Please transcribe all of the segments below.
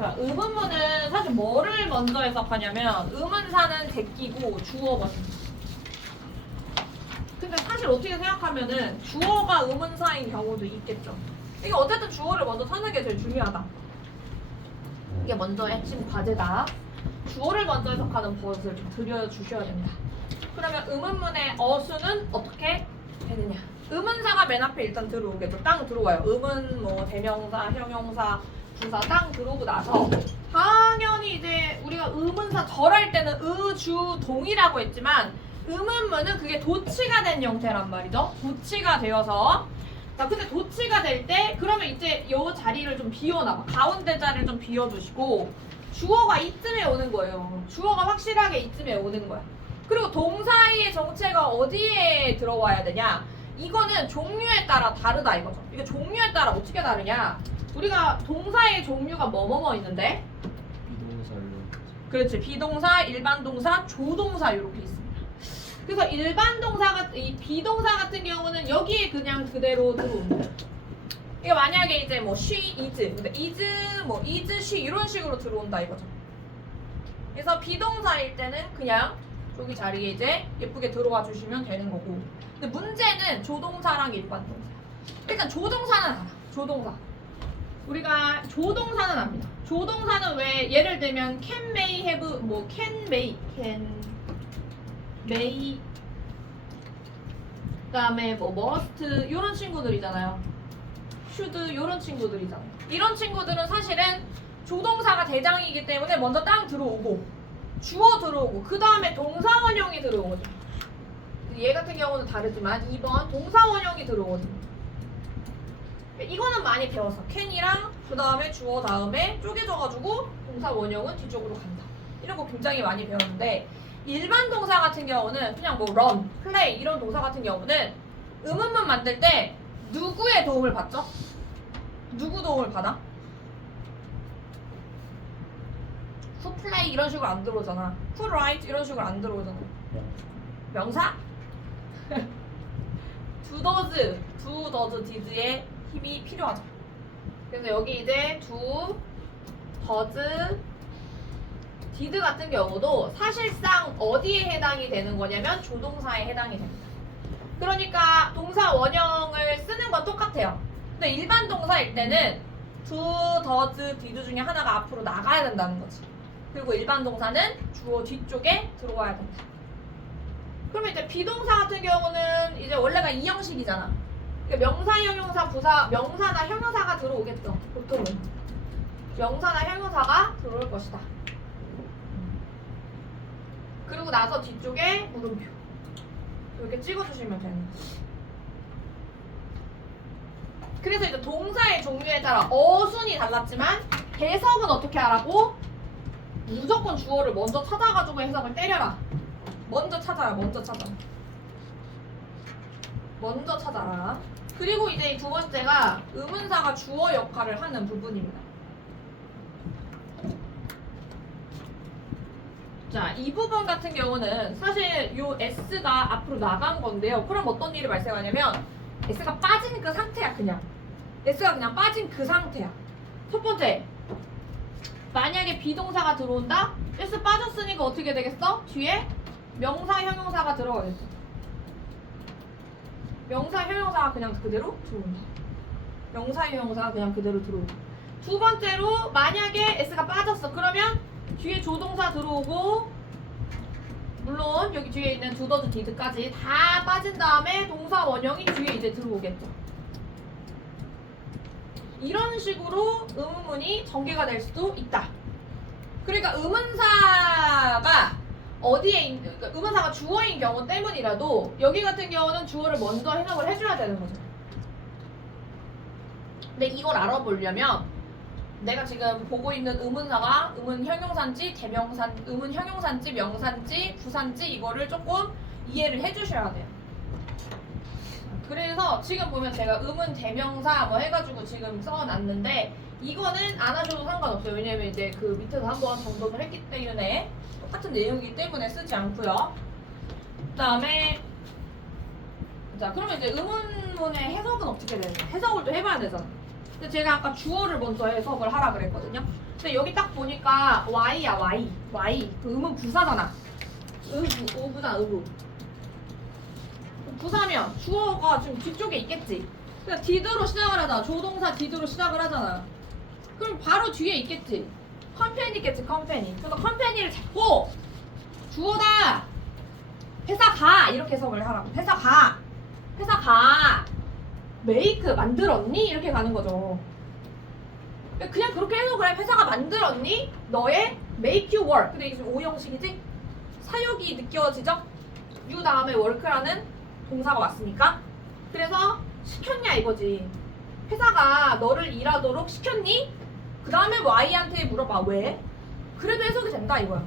자, 의문문은 사실 뭐를 먼저 해석하냐면 의문사는 제끼고 주어거든요. 근데 사실 어떻게 생각하면은 주어가 의문사인 경우도 있겠죠. 이게 어쨌든 주어를 먼저 찾는 게 제일 중요하다. 이게 먼저 핵심 과제다. 주어를 먼저 해석하는 버릇을 좀 들여주셔야 됩니다. 그러면 의문문의 어수는 어떻게 되느냐? 의문사가 맨 앞에 일단 들어오겠죠. 땅 들어와요. 의문, 뭐 대명사, 형용사, 부사 땅 들어오고 나서 당연히 이제 우리가 의문사 절할 때는 의, 주, 동이라고 했지만 의문문은 그게 도치가 된 형태란 말이죠. 도치가 되어서 자, 근데 도치가 될 때 그러면 이제 요 자리를 좀 비워놔봐. 가운데 자리를 좀 비워두시고 주어가 이쯤에 오는 거예요. 주어가 확실하게 이쯤에 오는 거야. 그리고 동사의 정체가 어디에 들어와야 되냐? 이거는 종류에 따라 다르다 이거죠. 이게 종류에 따라 어떻게 다르냐? 우리가 동사의 종류가 뭐뭐뭐 있는데? 비동사 이런. 그렇지. 비동사, 일반 동사, 조동사 이렇게 있습니다. 그래서 일반 동사가 이 비동사 같은 경우는 여기에 그냥 그대로 들어옵니다. 이거 만약에 이제 뭐 she, is, 근데 is, 뭐 is, she 이런 식으로 들어온다 이거죠. 그래서 비동사일 때는 그냥 여기 자리에 이제 예쁘게 들어와 주시면 되는 거고. 근데 문제는 조동사랑 일반 동사. 일단 조동사는 알아. 조동사. 우리가 조동사는 압니다. 조동사는 왜 예를 들면 can, may, have, 뭐 can, may, 그다음에 뭐 must 이런 친구들이잖아요. should 이런 친구들이잖아요. 이런 친구들은 사실은 조동사가 대장이기 때문에 먼저 땅 들어오고 주어 들어오고 그 다음에 동사 원형이 들어오거든요. 얘 같은 경우는 다르지만 2번 동사 원형이 들어오거든요. 이거는 많이 배웠어. can이랑 그 다음에 주어 다음에 쪼개져가지고 동사 원형은 뒤쪽으로 간다. 이런 거 굉장히 많이 배웠는데 일반 동사 같은 경우는 그냥 뭐 run, play 이런 동사 같은 경우는 의문문 만들 때 누구의 도움을 받죠? 누구 도움을 받아? who play 이런 식으로 안 들어오잖아. who write 이런 식으로 안 들어오잖아. 명사? do does, did의 힘이 필요하죠. 그래서 여기 이제 do, does, did 같은 경우도 사실상 어디에 해당이 되는 거냐면 조동사에 해당이 됩니다. 그러니까 동사 원형을 쓰는 건 똑같아요. 근데 일반 동사일 때는 do, does, did 중에 하나가 앞으로 나가야 된다는 거지. 그리고 일반 동사는 주어 뒤쪽에 들어와야 된다. 그러면 이제 비동사 같은 경우는 이제 원래가 이 형식이잖아. 그러니까 명사, 형용사, 부사, 명사나 형용사가 들어오겠죠. 보통은 명사나 형용사가 들어올 것이다. 그리고 나서 뒤쪽에 물음표 이렇게 찍어주시면 되는 거지. 그래서 이제 동사의 종류에 따라 어순이 달랐지만 해석은 어떻게 하라고? 무조건 주어를 먼저 찾아가지고 해석을 때려라. 먼저 찾아라. 먼저 찾아라. 그리고 이제 두 번째가 의문사가 주어 역할을 하는 부분입니다. 자, 이 부분 같은 경우는 사실 요 S가 앞으로 나간 건데요. 그럼 어떤 일이 발생하냐면 S가 빠진 그 상태야. 그냥 S가 그냥 빠진 그 상태야. 첫 번째, 만약에 비동사가 들어온다? S 빠졌으니까 어떻게 되겠어? 뒤에 명사, 형용사가 들어가겠죠. 명사, 형용사가 그냥 그대로 들어온다. 명사, 형용사가 그냥 그대로 들어온다. 두 번째로 만약에 S가 빠졌어. 그러면 뒤에 조동사 들어오고 물론 여기 뒤에 있는 do, does, did까지 다 빠진 다음에 동사 원형이 뒤에 이제 들어오겠죠. 이런 식으로 의문문이 전개가 될 수도 있다. 그러니까 의문사가 그러니까 의문사가 주어인 경우 때문이라도 여기 같은 경우는 주어를 먼저 해석을 해줘야 되는 거죠. 근데 이걸 알아보려면 내가 지금 보고 있는 의문사가 의문 형용사인지 의문 형용사인지 명사인지 부사인지 이거를 조금 이해를 해주셔야 돼요. 그래서 지금 보면 제가 의문 대명사 뭐 해가지고 지금 써놨는데 이거는 안 하셔도 상관없어요. 왜냐면 이제 그 밑에서 한번 정돈을 했기 때문에 똑같은 내용이기 때문에 쓰지 않고요. 그다음에 자 그러면 이제 의문문의 해석은 어떻게 되냐? 해석을 또 해봐야 되잖아. 근데 제가 아까 주어를 먼저 해석을 하라 그랬거든요. 근데 여기 딱 보니까 y야 y. 그 음은 부사잖아. 의부잖아 의부. 부사면 주어가 지금 뒤쪽에 있겠지. 그러니까 did로 시작을 하잖아. 조동사 did로 시작을 하잖아. 그럼 바로 뒤에 있겠지. 컴퍼니 있겠지 컴퍼니. 그래서 컴퍼니를 잡고 주어다. 회사 가 이렇게 해석을 하라고. 회사 가. make 만들었니? 이렇게 가는 거죠. 그냥 그렇게 해석을 해. 회사가 만들었니? 너의 make you work. 근데 이게 지금 O 형식이지? 사역이 느껴지죠? you 다음에 work라는 동사가 왔으니까. 그래서 시켰냐 이거지. 회사가 너를 일하도록 시켰니? 그 다음에 Y한테 물어봐. 왜? 그래도 해석이 된다 이거야.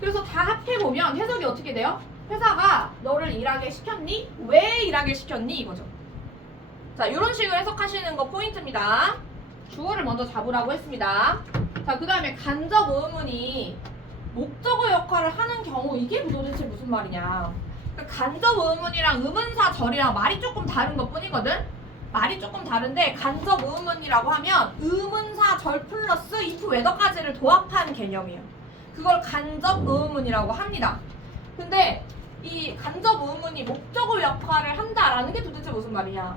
그래서 다 합해보면 해석이 어떻게 돼요? 회사가 너를 일하게 시켰니? 왜 일하게 시켰니? 이거죠. 자, 이런 식으로 해석하시는 거 포인트입니다. 주어를 먼저 잡으라고 했습니다. 자, 그 다음에 간접 의문이 목적어 역할을 하는 경우 이게 도대체 무슨 말이냐. 그러니까 간접 의문이랑 의문사 절이랑 말이 조금 다른 것 뿐이거든. 말이 조금 다른데 간접 의문이라고 하면 의문사 절 플러스 if whether까지를 도합한 개념이에요. 그걸 간접 의문이라고 합니다. 근데 이 간접 의문이 목적어 역할을 한다라는 게 도대체 무슨 말이냐.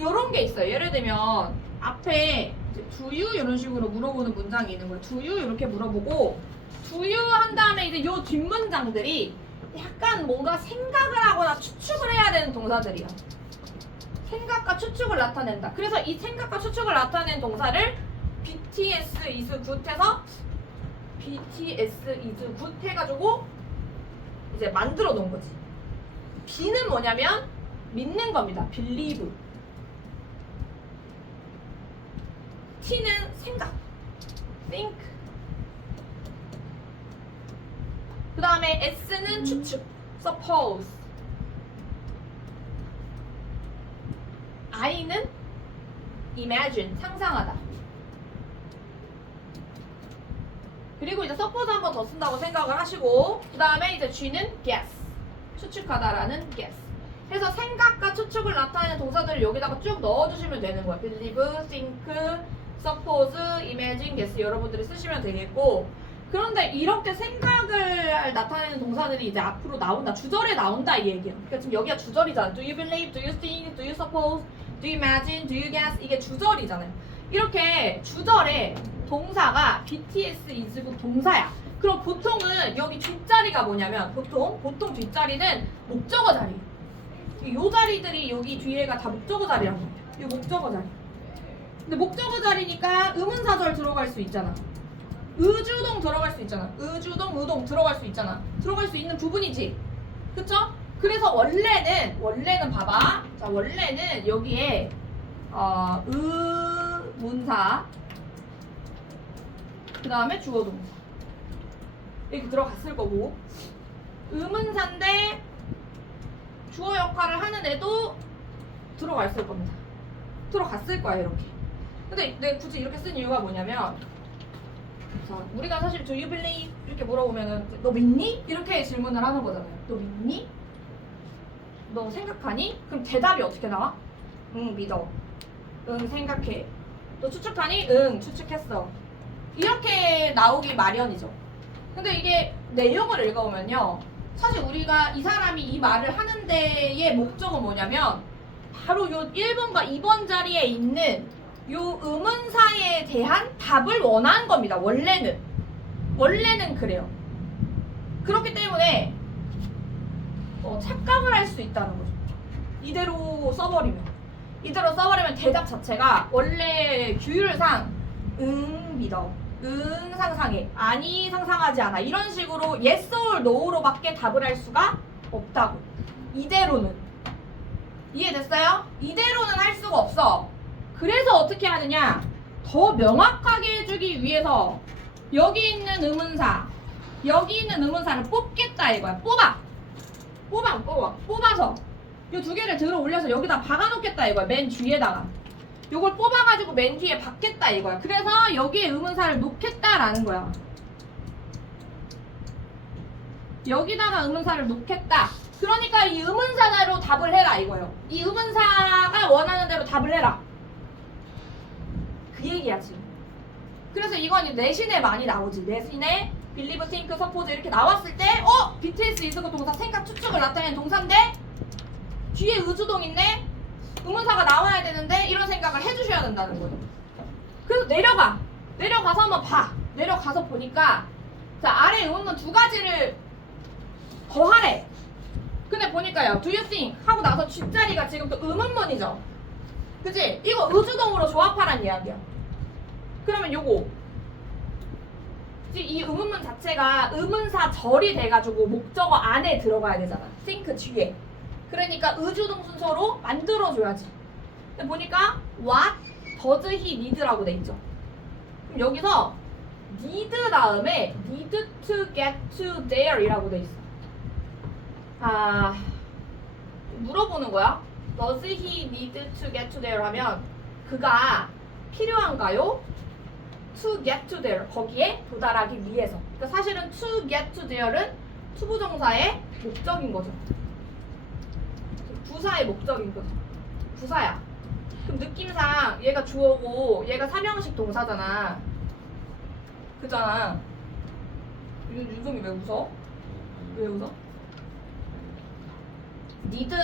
요런 게 있어요. 예를 들면 앞에 이제 do you 이런 식으로 물어보는 문장이 있는 거예요. do you 이렇게 물어보고 do you 한 다음에 이제 요 뒷문장들이 약간 뭔가 생각을 하거나 추측을 해야 되는 동사들이야. 생각과 추측을 나타낸다. 그래서 이 생각과 추측을 나타낸 동사를 BTS is good 해서 BTS is good 해가지고 이제 만들어 놓은 거지. B는 뭐냐면 믿는 겁니다. believe. T는 생각. think. 그 다음에 S는 추측. suppose. I는 imagine. 상상하다. 그리고 이제 suppose 한 번 더 쓴다고 생각을 하시고, 그 다음에 이제 G는 guess. 추측하다라는 guess. 그래서 생각과 추측을 나타내는 동사들을 여기다가 쭉 넣어주시면 되는 거예요. believe, think, suppose, imagine, guess 여러분들이 쓰시면 되겠고, 그런데 이렇게 생각을 나타내는 동사들이 이제 앞으로 나온다. 주절에 나온다 이 얘기예요. 그러니까 지금 여기가 주절이잖아. Do you believe? Do you think? Do you suppose? Do you imagine? Do you guess? 이게 주절이잖아요. 이렇게 주절에 동사가 BTS is good 동사야. 그럼 보통은 여기 뒷자리가 뭐냐면 보통 뒷자리는 목적어 자리. 이 자리들이 여기 뒤에가 다 목적어 자리란 말이야. 이 목적어 자리. 근데 목적어 자리니까 의문사절 들어갈 수 있잖아. 의주동 들어갈 수 있잖아. 의주동, 의동 들어갈 수 있잖아. 들어갈 수 있는 부분이지. 그쵸? 그래서 원래는 봐봐. 자, 원래는 여기에 의문사 그 다음에 주어 동사 이렇게 들어갔을 거고, 의문사인데 주어 역할을 하는 애도 들어갔을 겁니다. 들어갔을 거야 이렇게. 근데 내가 굳이 이렇게 쓴 이유가 뭐냐면, 자, 우리가 사실 do you believe 이렇게 물어보면은 너 믿니? 이렇게 질문을 하는 거잖아요. 너 믿니? 너 생각하니? 그럼 대답이 어떻게 나와? 응, 믿어. 응, 생각해. 너 추측하니? 응, 추측했어. 이렇게 나오기 마련이죠. 근데 이게 내용을 읽어보면요, 사실 우리가 이 사람이 이 말을 하는 데의 목적은 뭐냐면 바로 요 1번과 2번 자리에 있는 요 의문사에 대한 답을 원하는 겁니다. 원래는 그래요. 그렇기 때문에 착각을 할 수 있다는 거죠. 이대로 써버리면 대답 자체가 원래 규율상 응 믿어, 응 상상해, 아니 상상하지 않아, 이런 식으로 yes or no로밖에 답을 할 수가 없다고. 이대로는. 이해됐어요? 이대로는 할 수가 없어. 그래서 어떻게 하느냐, 더 명확하게 해주기 위해서 여기 있는 의문사를 뽑겠다 이거야. 뽑아서 이 두 개를 들어 올려서 여기다 박아놓겠다 이거야. 맨 뒤에다가 요걸 뽑아가지고 맨 뒤에 박겠다 이거야. 그래서 여기에 의문사를 놓겠다라는 거야. 여기다가 의문사를 놓겠다. 그러니까 이 의문사대로 답을 해라 이거예요. 이 의문사가 원하는 대로 답을 해라. 그 얘기야 지금. 그래서 이건 이제 내신에 많이 나오지. 내신에 believe, think, suppose 이렇게 나왔을 때 BTS 이스고 동사 생각 추측을 나타내는 동사인데 뒤에 의주동 있네? 의문사가 나와야 되는데 이런 생각을 해주셔야 된다는 거예요. 그래서 내려가서 한번 봐. 내려가서 보니까 자 아래 의문문 두 가지를 더 하래. 근데 보니까요 do you think 하고 나서 뒷자리가 지금 또 의문문이죠. 그치? 이거 의주동으로 조합하란 이야기야. 그러면 요거 이 의문문 자체가 의문사 절이 돼가지고 목적어 안에 들어가야 되잖아. think 뒤에. 그러니까 의주동 순서로 만들어줘야지. 근데 보니까 what does he need라고 돼 있죠. 그럼 여기서 need 다음에 need to get to there 이라고 돼 있어. 물어보는 거야. Does he need to get to there 하면 그가 필요한가요? To get to there 거기에 도달하기 위해서. 그러니까 사실은 to get to there는 투부정사의 목적인 거죠. 부사의 목적인 거죠. 부사야. 그럼 느낌상 얘가 주어고 얘가 삼형식 동사잖아. 그잖아. 윤성이 왜 웃어? 왜 웃어? need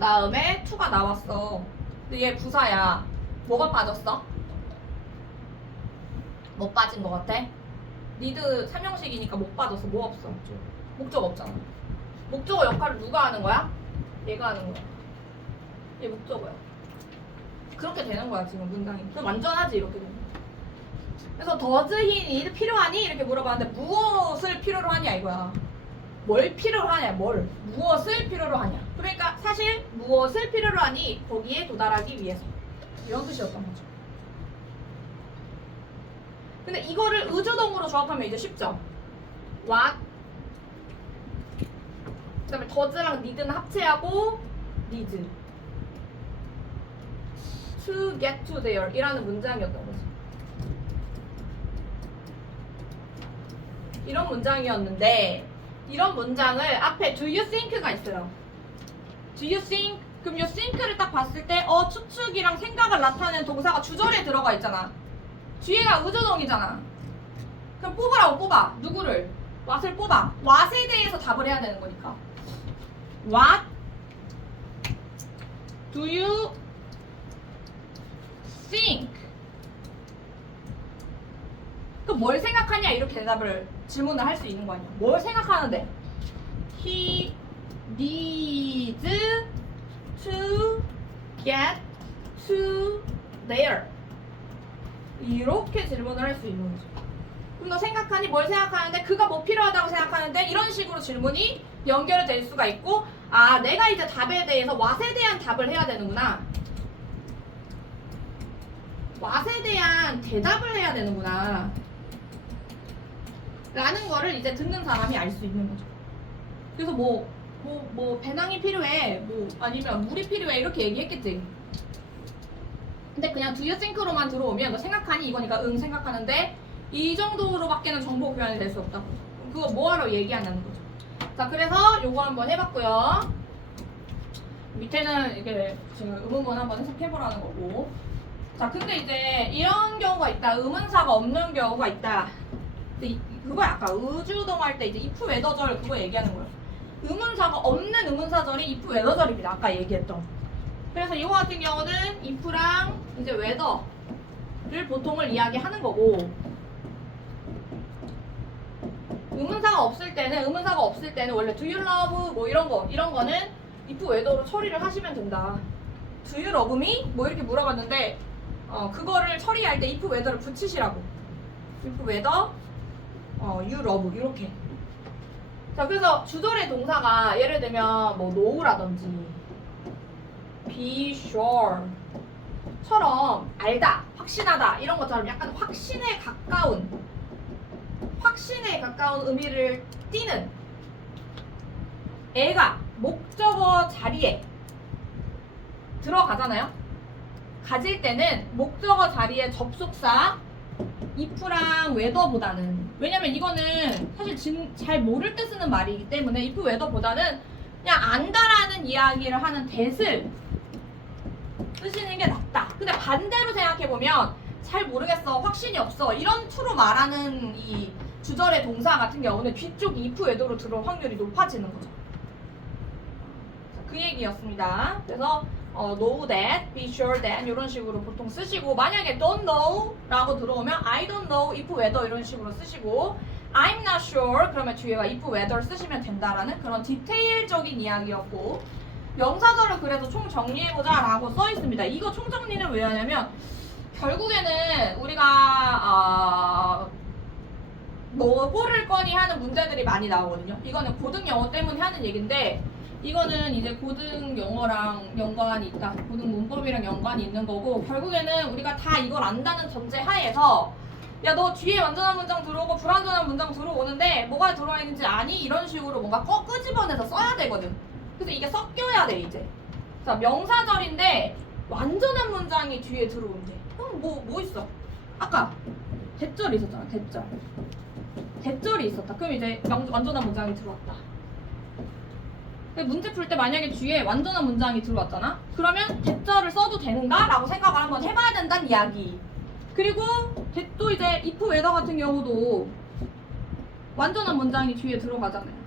다음에 to가 나왔어. 근데 얘 부사야. 뭐가 빠졌어? 뭐 빠진 거 같아? need 삼형식이니까 못 빠졌어. 뭐 없어? 목적 없잖아. 목적어 역할을 누가 하는 거야? 얘가 하는 거야. 얘 목적어야. 그렇게 되는 거야 지금 문장이. 그럼 완전하지 이렇게 되면. 그래서 does he need 필요하니? 이렇게 물어봤는데 무엇을 필요로 하냐 이거야. 뭘 필요로 하냐 뭘. 무엇을 필요로 하냐. 그러니까 사실 무엇을 필요로 하니 거기에 도달하기 위해서. 이런 뜻이었던 거죠. 근데 이거를 의주동으로 조합하면 이제 쉽죠. what 그 다음에 does랑 need는 합체하고 need to get to there 이라는 문장이었던 거지. 이런 문장이었는데 이런 문장을 앞에 do you think가 있어요. do you think? 그럼 이 think를 딱 봤을 때 추측이랑 생각을 나타내는 동사가 주절에 들어가 있잖아. 뒤에가 의조동이잖아. 그럼 뽑으라고 뽑아. 누구를? what을 뽑아. what에 대해서 답을 해야 되는 거니까. What do you think? 그럼 뭘 생각하냐 이렇게 대답을 질문을 할 수 있는 거 아니야. 뭘 생각하는데? He needs to get to there. 이렇게 질문을 할 수 있는 거죠. 그럼 너 생각하니? 뭘 생각하는데? 그가 뭐 필요하다고 생각하는데? 이런 식으로 질문이 연결이 될 수가 있고 내가 이제 답에 대해서 what에 대한 답을 해야 되는구나. what에 대한 대답을 해야 되는구나. 라는 거를 이제 듣는 사람이 알 수 있는 거죠. 그래서 뭐 배낭이 필요해. 아니면 물이 필요해. 이렇게 얘기했겠지. 근데 그냥 do you think로만 들어오면 너 생각하니? 이거니까 응 생각하는데 이 정도로밖에는 정보 교환이 될 수 없다고. 그거 뭐하러 얘기한다는 거죠. 자 그래서 요거 한번 해봤고요. 밑에는 이게 지금 의문문 한번 해석해보라는 거고. 자 근데 이제 이런 경우가 있다. 의문사가 없는 경우가 있다. 근데 그거야 아까 의주동 할 때 이제 if 웨더절 그거 얘기하는 거예요. 의문사가 없는 의문사절이 if 웨더절입니다. 아까 얘기했던. 그래서 이거 같은 경우는 if랑 이제 웨더를 보통을 이야기하는 거고. 의문사가 없을 때는 원래 do you love 뭐 이런 거는 if 웨더로 처리를 하시면 된다. do you love me? 뭐 이렇게 물어봤는데 그거를 처리할 때 if 웨더를 붙이시라고. if 웨더 you love 이렇게. 자 그래서 주절의 동사가 예를 들면 뭐 know라든지 be sure 처럼 알다, 확신하다 이런 것처럼 약간 확신에 가까운 의미를 띠는 애가 목적어 자리에 들어가잖아요. 가질 때는 목적어 자리에 접속사 if랑 whether보다는, 왜냐면 이거는 사실 잘 모를 때 쓰는 말이기 때문에 if whether보다는 그냥 안다라는 이야기를 하는 that을 쓰시는 게 낫다. 근데 반대로 생각해보면 잘 모르겠어, 확신이 없어 이런 투로 말하는 이 주절의 동사 같은 경우는 뒤쪽이 if 외도로 들어올 확률이 높아지는 거죠. 자, 그 얘기였습니다. 그래서 know that, be sure that 이런 식으로 보통 쓰시고, 만약에 don't know 라고 들어오면 I don't know if whether 이런 식으로 쓰시고, I'm not sure 그러면 뒤에가 if whether 쓰시면 된다라는 그런 디테일적인 이야기였고, 명사절을 그래서 총 정리해보자 라고 써 있습니다. 이거 총 정리는 왜 하냐면 결국에는 우리가 뭐를 꺼니 하는 문제들이 많이 나오거든요. 이거는 고등 영어 때문에 하는 얘기인데, 이거는 이제 고등 영어랑 연관이 있다, 고등 문법이랑 연관이 있는 거고, 결국에는 우리가 다 이걸 안다는 전제 하에서 야 너 뒤에 완전한 문장 들어오고 불완전한 문장 들어오는데 뭐가 들어와 있는지 아니? 이런 식으로 뭔가 끄집어내서 써야 되거든. 그래서 이게 섞여야 돼 이제. 자, 명사절인데 완전한 문장이 뒤에 들어온대. 그럼 뭐 있어? 아까 대절이 있었잖아. 대절이 있었다. 그럼 이제 완전한 문장이 들어왔다. 문제 풀 때 만약에 뒤에 완전한 문장이 들어왔잖아? 그러면 대절을 써도 되는가? 라고 생각을 한번 해봐야 된다는 이야기. 그리고 또 이제 if whether 같은 경우도 완전한 문장이 뒤에 들어가잖아요.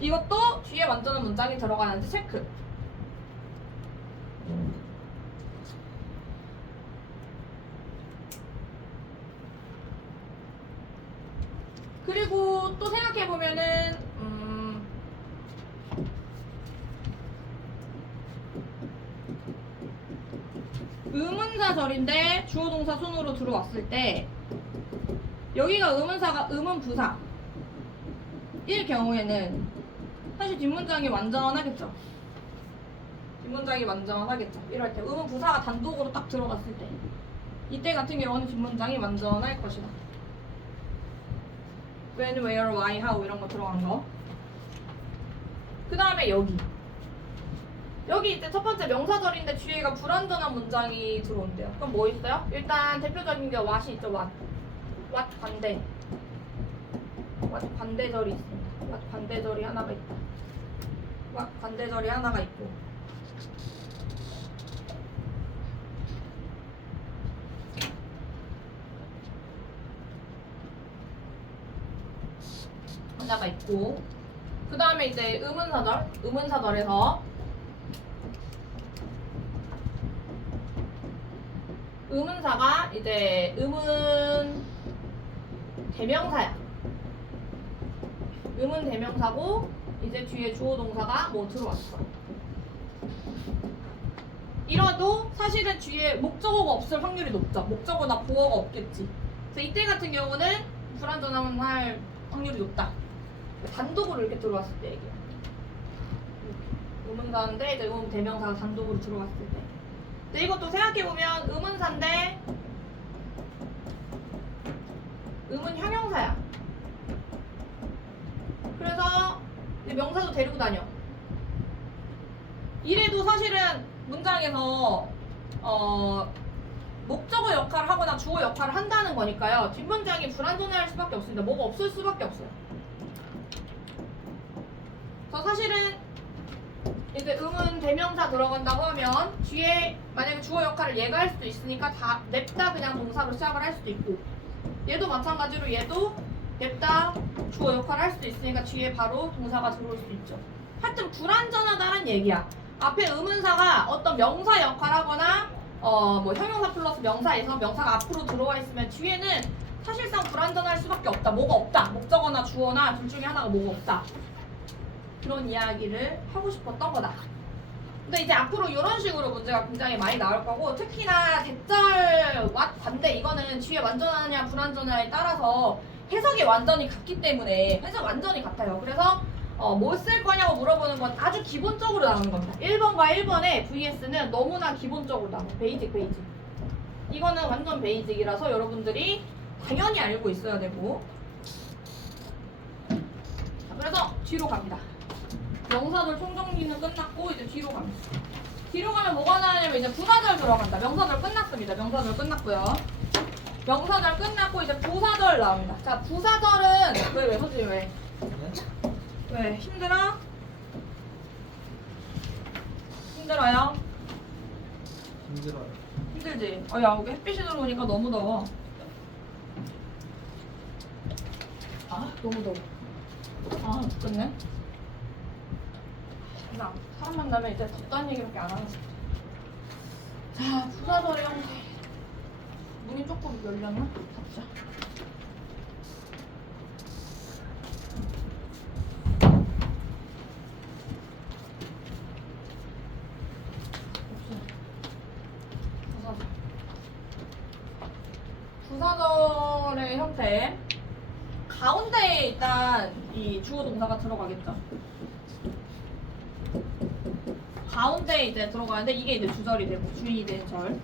이것도 뒤에 완전한 문장이 들어가는지 체크. 그리고 또 생각해보면은 의문사절인데 주어동사 순으로 들어왔을 때 여기가 의문사가 의문부사 일 경우에는 사실 뒷문장이 완전하겠죠. 뒷문장이 완전하겠죠. 이럴 때 의문부사가 단독으로 딱 들어갔을 때 이때 같은 경우는 뒷문장이 완전할 것이다. when, where, why, how 이런 거 들어간 거. 그 다음에 여기 이제 첫 번째 명사절인데 뒤에가 불완전한 문장이 들어온대요. 그럼 뭐 있어요? 일단 대표적인 게 what이 있죠. what 반대. what 반대절이 있습니다. what 반대절이 하나가 있다. what 반대절이 하나가 있고. 하나가 있고. 그 다음에 이제 의문사절에서 의문사가 이제 의문 대명사야. 의문 대명사고 이제 뒤에 주어 동사가 뭐 들어왔어. 이러도 사실은 뒤에 목적어가 없을 확률이 높죠. 목적어나 보어가 없겠지. 그래서 이때 같은 경우는 불완전한 할 확률이 높다. 단독으로 이렇게 들어왔을 때 얘기야. 의문사인데 이제 의문 대명사가 단독으로 들어왔을 때. 근데 이것도 생각해보면 의문사인데 의문 형용사야. 그래서 이제 명사도 데리고 다녀. 이래도 사실은 문장에서 목적어 역할을 하거나 주어 역할을 한다는 거니까요. 뒷문장이 불완전할 수밖에 없습니다. 뭐가 없을 수밖에 없어요. 그래서 사실은 이제 의문 대명사 들어간다고 하면 뒤에 만약에 주어 역할을 얘가 할 수도 있으니까 다 냅다 그냥 동사로 시작을 할 수도 있고, 얘도 마찬가지로 얘도 냅다 주어 역할을 할 수도 있으니까 뒤에 바로 동사가 들어올 수도 있죠. 하여튼 불완전하다는 얘기야. 앞에 의문사가 어떤 명사 역할을 하거나 뭐 형용사 플러스 명사에서 명사가 앞으로 들어와 있으면 뒤에는 사실상 불완전할 수밖에 없다. 뭐가 없다. 목적어나 주어나 둘 중에 하나가 뭐가 없다. 그런 이야기를 하고 싶었던 거다. 근데 이제 앞으로 이런 식으로 문제가 굉장히 많이 나올 거고, 특히나 대절 what 반대 이거는 뒤에 완전하냐 불완전하냐에 따라서 해석이 완전히 같기 때문에 해석 완전히 같아요. 그래서 뭐 쓸 거냐고 물어보는 건 아주 기본적으로 나오는 겁니다. 1번과 1번의 VS는 너무나 기본적으로 나와요. 베이직. 이거는 완전 베이직이라서 여러분들이 당연히 알고 있어야 되고. 자, 그래서 뒤로 갑니다. 명사절 총정리는 끝났고 이제 뒤로 갑니다. 뒤로 가면 뭐가 나냐면 이제 부사절 들어간다. 명사절 끝났습니다. 명사절 끝났고요. 명사절 끝났고 이제 부사절 나옵니다. 자, 부사절은 왜 선생님 왜? 왜 힘들어? 힘들어요? 힘들어요. 힘들지? 야, 여기 햇빛이 들어오니까 너무 더워. 아, 너무 더워. 아, 죽겠네. 나 사람 만나면 이제 덥다는 얘기밖에 안 하는 거야. 자, 부사절의 형태. 문이 조금 열렸나? 잡자. 부사절의 형태. 가운데에 일단 이 주어 동사가 들어가겠죠. 가운데에 이제 들어가는데 이게 이제 주절이 되고 주인이 되는 절.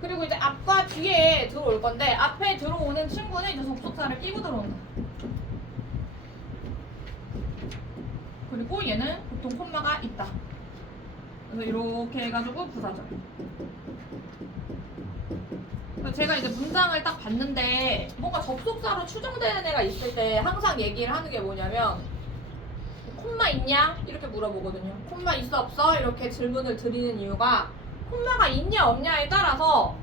그리고 이제 앞과 뒤에 들어올 건데 앞에 들어오는 친구는 이제 접속사를 끼고 들어온다. 그리고 얘는 보통 콤마가 있다. 그래서 이렇게 해가지고 부사절. 제가 이제 문장을 딱 봤는데 뭔가 접속사로 추정되는 애가 있을 때 항상 얘기를 하는 게 뭐냐면 콤마 있냐? 이렇게 물어보거든요. 콤마 있어 없어? 이렇게 질문을 드리는 이유가 콤마가 있냐 없냐에 따라서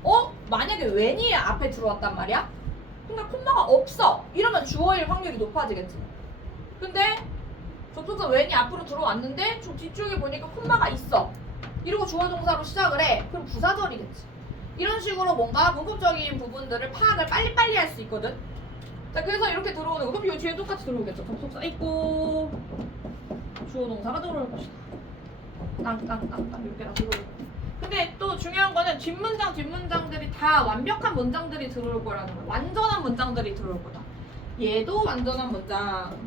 만약에 when이 앞에 들어왔단 말이야? 근데 콤마가 없어 이러면 주어일 확률이 높아지겠지. 근데 접속사 when이 앞으로 들어왔는데 좀 뒤쪽에 보니까 콤마가 있어 이러고 주어 동사로 시작을 해. 그럼 부사절이겠지. 이런 식으로 뭔가 문법적인 부분들을 파악을 빨리빨리 할 수 있거든. 자, 그래서 이렇게 들어오는 거. 그럼 이 뒤에 똑같이 들어오겠죠. 접속사 있고 주어 동사가 들어올 것이다. 땅땅땅땅 이렇게 다 들어올 거야. 근데 또 중요한 거는 뒷문장들이 다 완벽한 문장들이 들어올 거라는 거야. 완전한 문장들이 들어올 거다. 얘도 완전한 문장.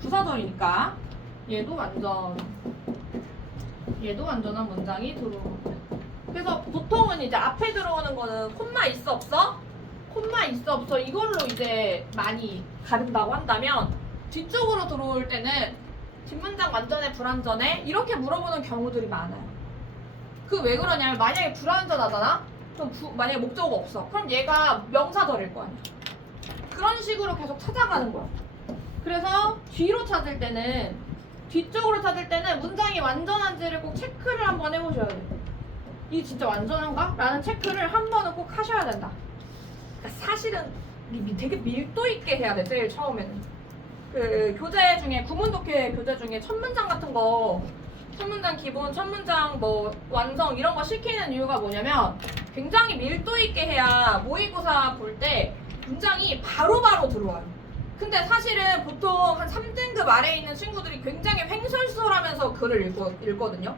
부사절이니까 얘도 완전한 문장이 들어올 거야. 그래서 보통은 이제 앞에 들어오는 거는 콤마 있어 없어? 콤마 있어 없어 이걸로 이제 많이 가른다고 한다면 뒤쪽으로 들어올 때는 뒷문장 완전해 불완전해? 이렇게 물어보는 경우들이 많아요. 그 왜 그러냐면 만약에 불완전하잖아? 그럼 만약에 목적어가 없어. 그럼 얘가 명사절일 거 아니야. 그런 식으로 계속 찾아가는 거야. 그래서 뒤쪽으로 찾을 때는 문장이 완전한지를 꼭 체크를 한번 해보셔야 돼요. 이게 진짜 완전한가? 라는 체크를 한 번은 꼭 하셔야 된다. 그러니까 사실은 되게 밀도 있게 해야 돼, 제일 처음에는. 그 교재 중에 구문독해 교재 중에 첫 문장 같은 거 첫 문장 기본, 첫 문장 뭐 완성 이런 거 시키는 이유가 뭐냐면 굉장히 밀도 있게 해야 모의고사 볼 때 문장이 바로바로 들어와요. 근데 사실은 보통 한 3등급 아래에 있는 친구들이 굉장히 횡설수설하면서 글을 읽거든요.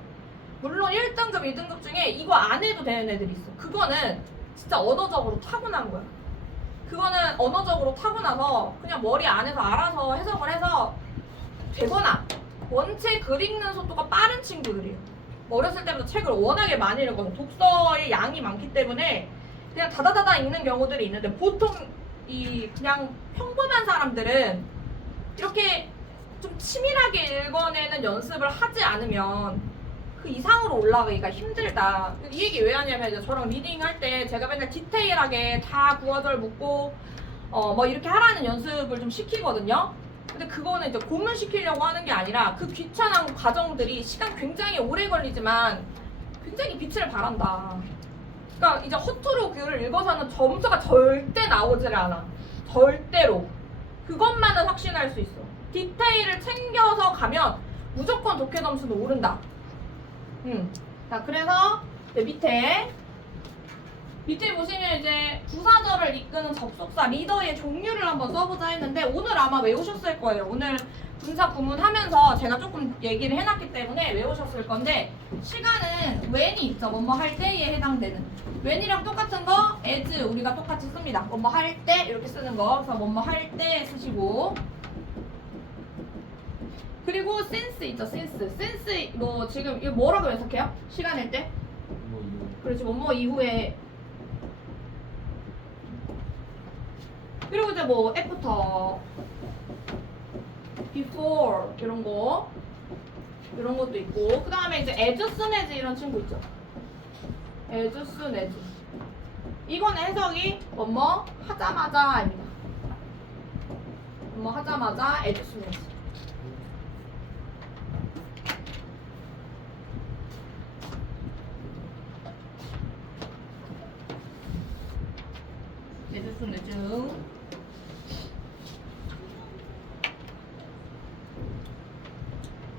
물론 1등급, 2등급 중에 이거 안 해도 되는 애들이 있어. 그거는 진짜 언어적으로 타고난 거야. 그거는 언어적으로 타고나서 그냥 머리 안에서 알아서 해석을 해서 되거나 원체 글 읽는 속도가 빠른 친구들이에요. 어렸을 때부터 책을 워낙에 많이 읽어서 독서의 양이 많기 때문에 그냥 다다다다 읽는 경우들이 있는데 보통 이 그냥 평범한 사람들은 이렇게 좀 치밀하게 읽어내는 연습을 하지 않으면 그 이상으로 올라가기가 힘들다. 이 얘기 왜 하냐면 이제 저랑 리딩 할 때 제가 맨날 디테일하게 다 구어절 묻고 뭐 이렇게 하라는 연습을 좀 시키거든요. 근데 그거는 이제 고문시키려고 하는 게 아니라 그 귀찮은 과정들이 시간 굉장히 오래 걸리지만 굉장히 빛을 발한다. 그러니까 이제 허투루 글을 읽어서는 점수가 절대 나오질 않아. 절대로. 그것만은 확신할 수 있어. 디테일을 챙겨서 가면 무조건 독해 점수는 오른다. 자, 그래서 밑에 보시면 이제 부사절을 이끄는 접속사 리더의 종류를 한번 써보자 했는데 오늘 아마 외우셨을 거예요. 오늘 분사 구문하면서 제가 조금 얘기를 해놨기 때문에 외우셨을 건데 시간은 when이 있죠. 뭐뭐 할 때에 해당되는 when이랑 똑같은 거 as 우리가 똑같이 씁니다. 뭐뭐 할 때 이렇게 쓰는 거. 그래서 뭐뭐 할 때 쓰시고 그리고 since 있죠. since 뭐 지금 이거 뭐라고 해석해요? 시간일 때? 뭐 이거 그렇지. 뭐뭐 이후에 그리고 이제 뭐 after, before 이런 것도 있고 그 다음에 이제 as soon as 이런 친구 있죠. as soon as 이거는 해석이 뭐뭐 하자마자입니다. 뭐뭐 하자마자 as soon as 에즈순에즈.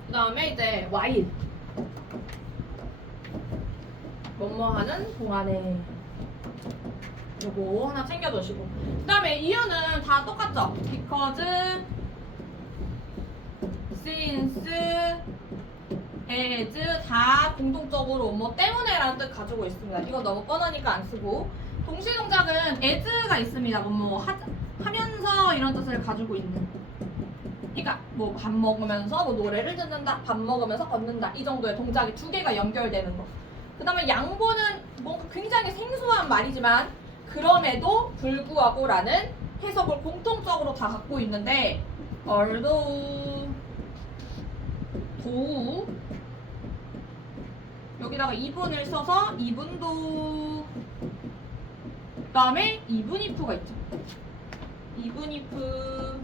그 다음에 이제 와일. 뭐뭐 하는 동안에. 요거 하나 챙겨두시고. 그 다음에 이유는 다 똑같죠? because, since, as 다 공통적으로 뭐 때문에라는 뜻 가지고 있습니다. 이건 너무 뻔하니까 안 쓰고. 동시 동작은 as가 있습니다. 하면서 이런 뜻을 가지고 있는. 그러니까 뭐 밥 먹으면서 뭐 노래를 듣는다, 밥 먹으면서 걷는다 이 정도의 동작이 두 개가 연결되는 거. 그 다음에 양보는 뭔가 굉장히 생소한 말이지만 그럼에도 불구하고라는 해석을 공통적으로 다 갖고 있는데 although, 도우 여기다가 이분을 써서 이분도 그 다음에 even if가 있죠. even if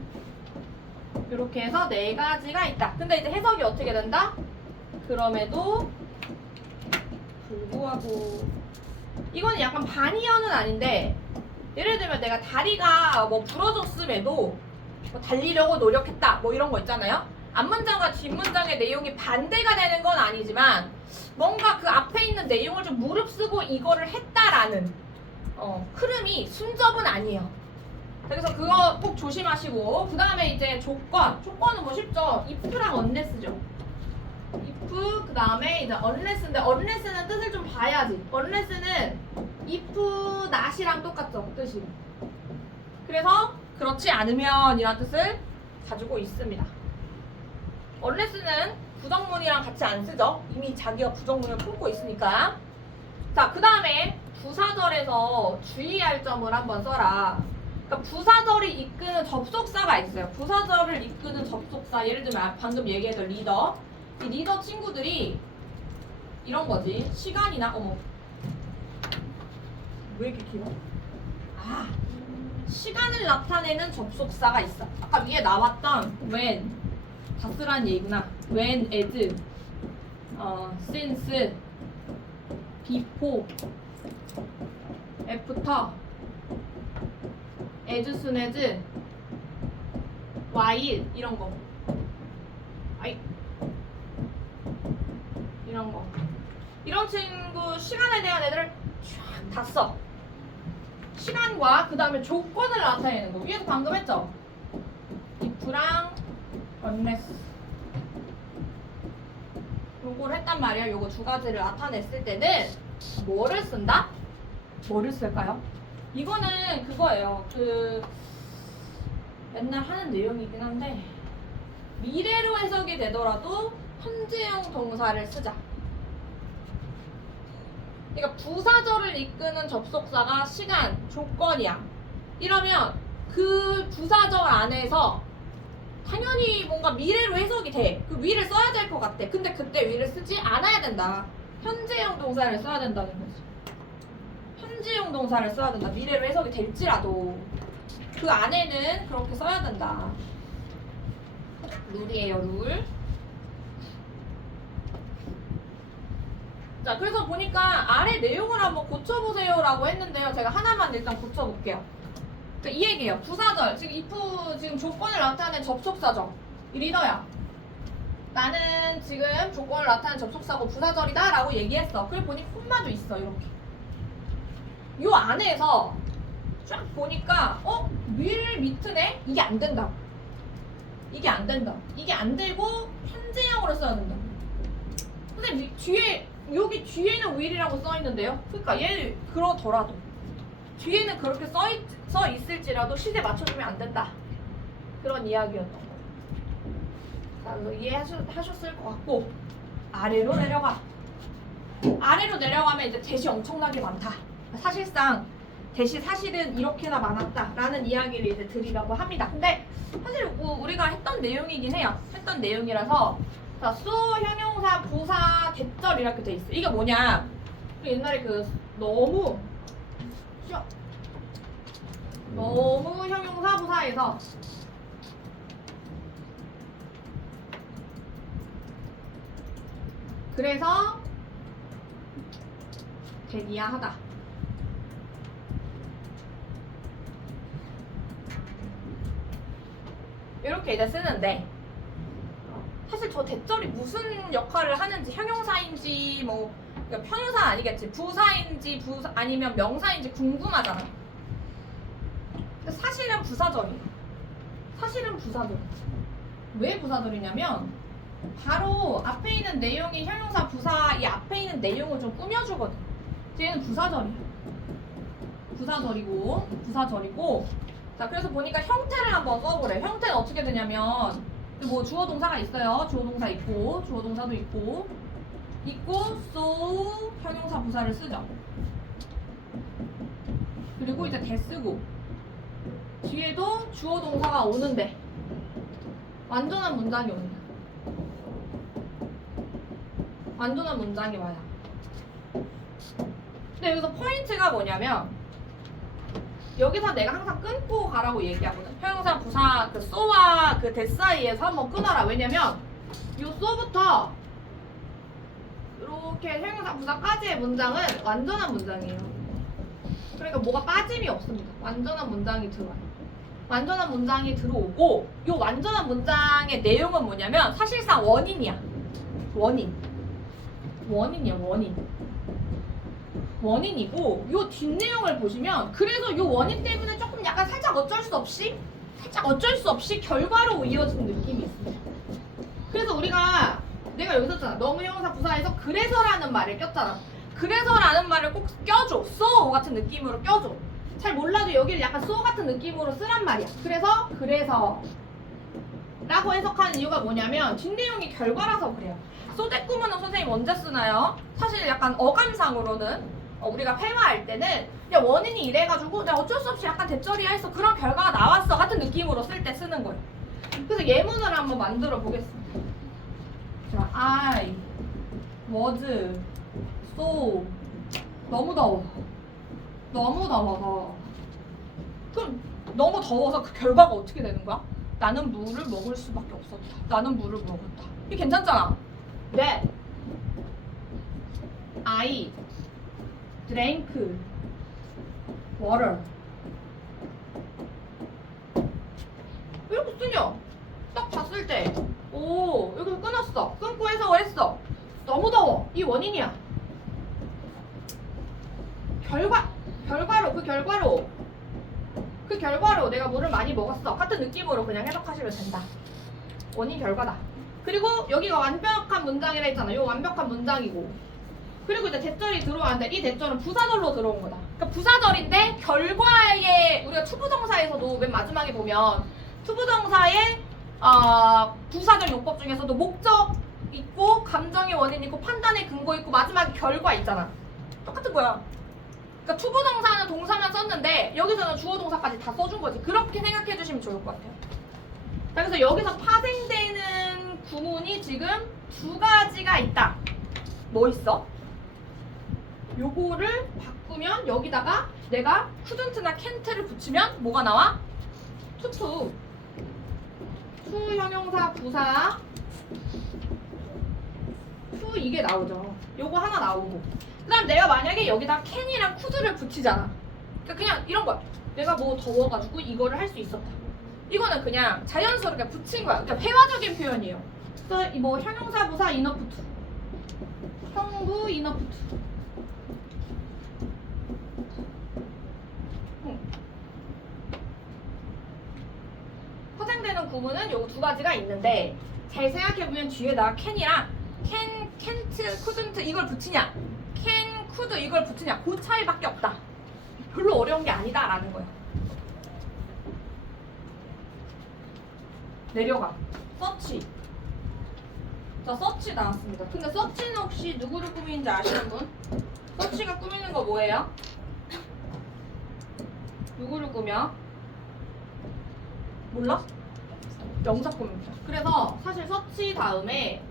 이렇게 해서 네 가지가 있다. 근데 이제 해석이 어떻게 된다? 그럼에도 불구하고 이거는 약간 반이어는 아닌데 예를 들면 내가 다리가 뭐 부러졌음에도 뭐 달리려고 노력했다 뭐 이런 거 있잖아요. 앞문장과 뒷문장의 내용이 반대가 되는 건 아니지만 뭔가 그 앞에 있는 내용을 좀 무릅쓰고 이거를 했다라는 흐름이 순접은 아니에요. 그래서 그거 꼭 조심하시고 그 다음에 이제 조건은 뭐 쉽죠. if랑 unless죠. if 그 다음에 이제 unless인데 unless는 뜻을 좀 봐야지. unless는 if not이랑 똑같죠 뜻이. 그래서 그렇지 않으면 이란 뜻을 가지고 있습니다. unless는 부정문이랑 같이 안 쓰죠. 이미 자기가 부정문을 품고 있으니까. 자, 그 다음에 부사절에서 주의할 점을 한번 써라. 그러니까 부사절이 이끄는 접속사가 있어요. 부사절을 이끄는 접속사. 예를 들면 방금 얘기했던 리더. 이 리더 친구들이 이런 거지. 시간이나 왜 이렇게 길어? 시간을 나타내는 접속사가 있어. 아까 위에 나왔던 when 다 쓰라는 얘기구나. when, as, since, before, after, as soon as, while 이런 거. 이런 거. 이런 친구 시간에 대한 애들을 쫙 다 써. 시간과 그 다음에 조건을 나타내는 거. 위에서 방금 했죠? if랑 unless. 요걸 했단 말이야. 요거 두 가지를 나타냈을 때는 뭐를 쓴다? 뭐를 쓸까요? 이거는 그거예요. 맨날 하는 내용이긴 한데 미래로 해석이 되더라도 현재형 동사를 쓰자. 그러니까 부사절을 이끄는 접속사가 시간, 조건이야. 이러면 그 부사절 안에서 당연히 뭔가 미래로 해석이 돼. 그 위를 써야 될 것 같아. 근데 그때 위를 쓰지 않아야 된다. 현재형 동사를 써야 된다는 거지. 현재형 동사를 써야 된다. 미래로 해석이 될지라도 그 안에는 그렇게 써야 된다. 룰이에요, 룰. 자, 그래서 보니까 아래 내용을 한번 고쳐보세요라고 했는데요. 제가 하나만 일단 고쳐볼게요. 이 얘기예요. 부사절. 지금 if 지금 조건을 나타낸 접속사죠. 이 리더야. 나는 지금 조건을 나타낸 접속사고 부사절이다 라고 얘기했어. 그리고 보니 콤마도 있어. 이렇게. 요 안에서 쫙 보니까 will, meet네? 이게 안 된다. 이게 안 된다. 이게 안 되고 현재형으로 써야 된다. 근데 여기 뒤에는 will이라고 써 있는데요. 그러니까 얘 그러더라도 뒤에는 그렇게 써 있을지라도 시제 맞춰주면 안 된다. 그런 이야기였던 거예요. 자, 그래서 이해하셨을 것 같고 아래로 내려가. 아래로 내려가면 이제 대시 엄청나게 많다. 사실상 대시 사실은 이렇게나 많았다라는 이야기를 이제 드리려고 합니다. 근데 사실 우리가 했던 내용이긴 해요. 했던 내용이라서 자, 수, 형용사, 부사, 대절 이렇게 돼 있어. 이게 뭐냐? 옛날에 너무 형용사, 부사에서 그래서 대니야하다. 이렇게 이제 쓰는데 사실 저 대절이 무슨 역할을 하는지 형용사인지 뭐 그러니까 편유사 아니겠지 부사인지 아니면 명사인지 궁금하잖아. 근데 사실은 부사절이에요. 사실은 부사절. 왜 부사절이냐면 바로 앞에 있는 내용이 형용사 부사 이 앞에 있는 내용을 좀 꾸며주거든. 얘는 부사절이야. 부사절이고 자 그래서 보니까 형태를 한번 써보래. 형태는 어떻게 되냐면 뭐 주어 동사가 있어요. 주어 동사 있고 주어 동사도 있고 so 형용사 부사를 쓰죠. 그리고 이제 대 쓰고 뒤에도 주어 동사가 오는데 완전한 문장이 오는 거야. 완전한 문장이 와요. 근데 여기서 포인트가 뭐냐면 여기서 내가 항상 끊고 가라고 얘기하거든. 형용사 부사 그 so와 그 that 사이에서 한번 끊어라. 왜냐면 요 so부터 이렇게 형용사 부사까지의 문장은 완전한 문장이에요. 그러니까 뭐가 빠짐이 없습니다. 완전한 문장이 들어와요. 완전한 문장이 들어오고 이 완전한 문장의 내용은 뭐냐면 사실상 원인이야. 원인이고 이 뒷내용을 보시면 그래서 이 원인 때문에 조금 약간 살짝 어쩔 수 없이 결과로 이어지는 느낌이 있습니다. 그래서 내가 여기서 썼잖아. 너무 형용사 부사에서 그래서라는 말을 꼈잖아. 그래서라는 말을 꼭 껴줘. so 같은 느낌으로 껴줘. 잘 몰라도 여기를 약간 so 같은 느낌으로 쓰란 말이야. 그래서 라고 해석하는 이유가 뭐냐면 뒷내용이 결과라서 그래요. so 대꾸문은 선생님 언제 쓰나요? 사실 약간 어감상으로는 우리가 회화할 때는 그냥 원인이 이래가지고 내가 어쩔 수 없이 약간 대절이야 해서 그런 결과가 나왔어 같은 느낌으로 쓸 때 쓰는 거예요. 그래서 예문을 한번 만들어 보겠습니다. 자, I was so 너무 더워. 그럼 너무 더워서 그 결과가 어떻게 되는 거야? 나는 물을 먹을 수밖에 없었다. 나는 물을 먹었다. 이게 괜찮잖아. 네. I drank water. 이렇게 쓰냐? 딱 봤을 때, 오, 여기서 끊었어. 끊고 해석을 했어. 너무 더워. 이 원인이야. 그 결과로 내가 물을 많이 먹었어. 같은 느낌으로 그냥 해석하시면 된다. 원인 결과다. 그리고 여기가 완벽한 문장이라 했잖아. 요 완벽한 문장이고. 그리고 이제 대절이 들어왔는데 이 대절은 부사절로 들어온 거다. 그러니까 부사절인데 결과에 우리가 투부정사에서도 맨 마지막에 보면 투부정사의 부사절 용법 중에서도 목적 있고 감정의 원인 있고 판단의 근거 있고 마지막에 결과 있잖아. 똑같은 거야. 그러니까 투부정사는 동사만 썼는데 여기서는 주어 동사까지 다 써준 거지. 그렇게 생각해 주시면 좋을 것 같아요. 자, 그래서 여기서 파생되는 구문이 지금 두 가지가 있다. 뭐 있어? 요거를 바꾸면 여기다가 내가 couldn't나 can't를 붙이면 뭐가 나와? 투 형용사 부사 투 이게 나오죠. 요거 하나 나오고 그 다음 내가 만약에 여기다 can이랑 could를 붙이잖아. 그러니까 그냥 이런 거야. 내가 뭐 더워가지고 이거를 할 수 있었다. 이거는 그냥 자연스럽게 붙인 거야. 그러니까 회화적인 표현이에요. 그래서 뭐 형용사 부사 이너프트 형부 이너프트 파생되는 구문은 요 두 가지가 있는데 잘 생각해보면 뒤에다가 can이랑 can, can't, couldn't 이걸 붙이냐 can, could 이걸 붙이냐 그 차이밖에 없다. 별로 어려운 게 아니다라는 거야. 내려가 서치. 자, 서치 나왔습니다. 근데 서치는 혹시 누구를 꾸미는지 아시는 분? 서치가 꾸미는 거 뭐예요? 누구를 꾸며? 몰라? 명사 꾸밉니다. 그래서 사실 서치 다음에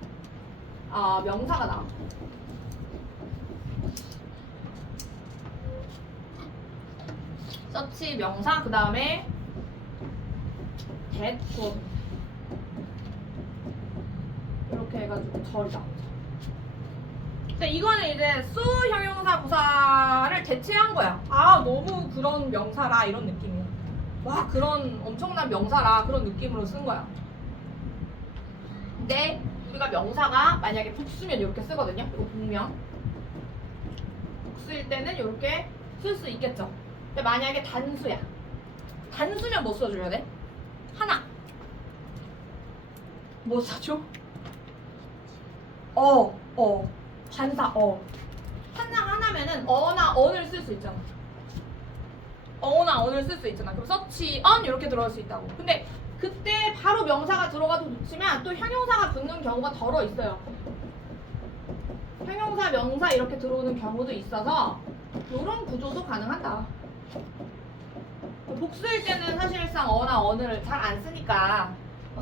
명사가 나와. 서치 명사 그 다음에 that 주어입니다. 이렇게 해가지고 절이 나오죠. 근데 이거는 이제 수 형용사 부사를 대체한 거야. 아 너무 그런 명사라 이런 느낌이야. 와 그런 엄청난 명사라 그런 느낌으로 쓴 거야. 근데 우리가 명사가 만약에 복수면 이렇게 쓰거든요. 이거 복명. 복수일 때는 이렇게 쓸 수 있겠죠. 근데 만약에 단수야. 단수면 뭐 써줘야 돼? 하나. 뭐 써줘? 반사 하나면은 어나 언을 쓸 수 있잖아. 어나 언을 쓸 수 있잖아. 그럼 서치 언 이렇게 들어갈 수 있다고. 근데 그때 바로 명사가 들어가도 좋지만 또 형용사가 붙는 경우가 덜어 있어요. 형용사, 명사 이렇게 들어오는 경우도 있어서 이런 구조도 가능하다. 복수일 때는 사실상 어나 언을 잘 안 쓰니까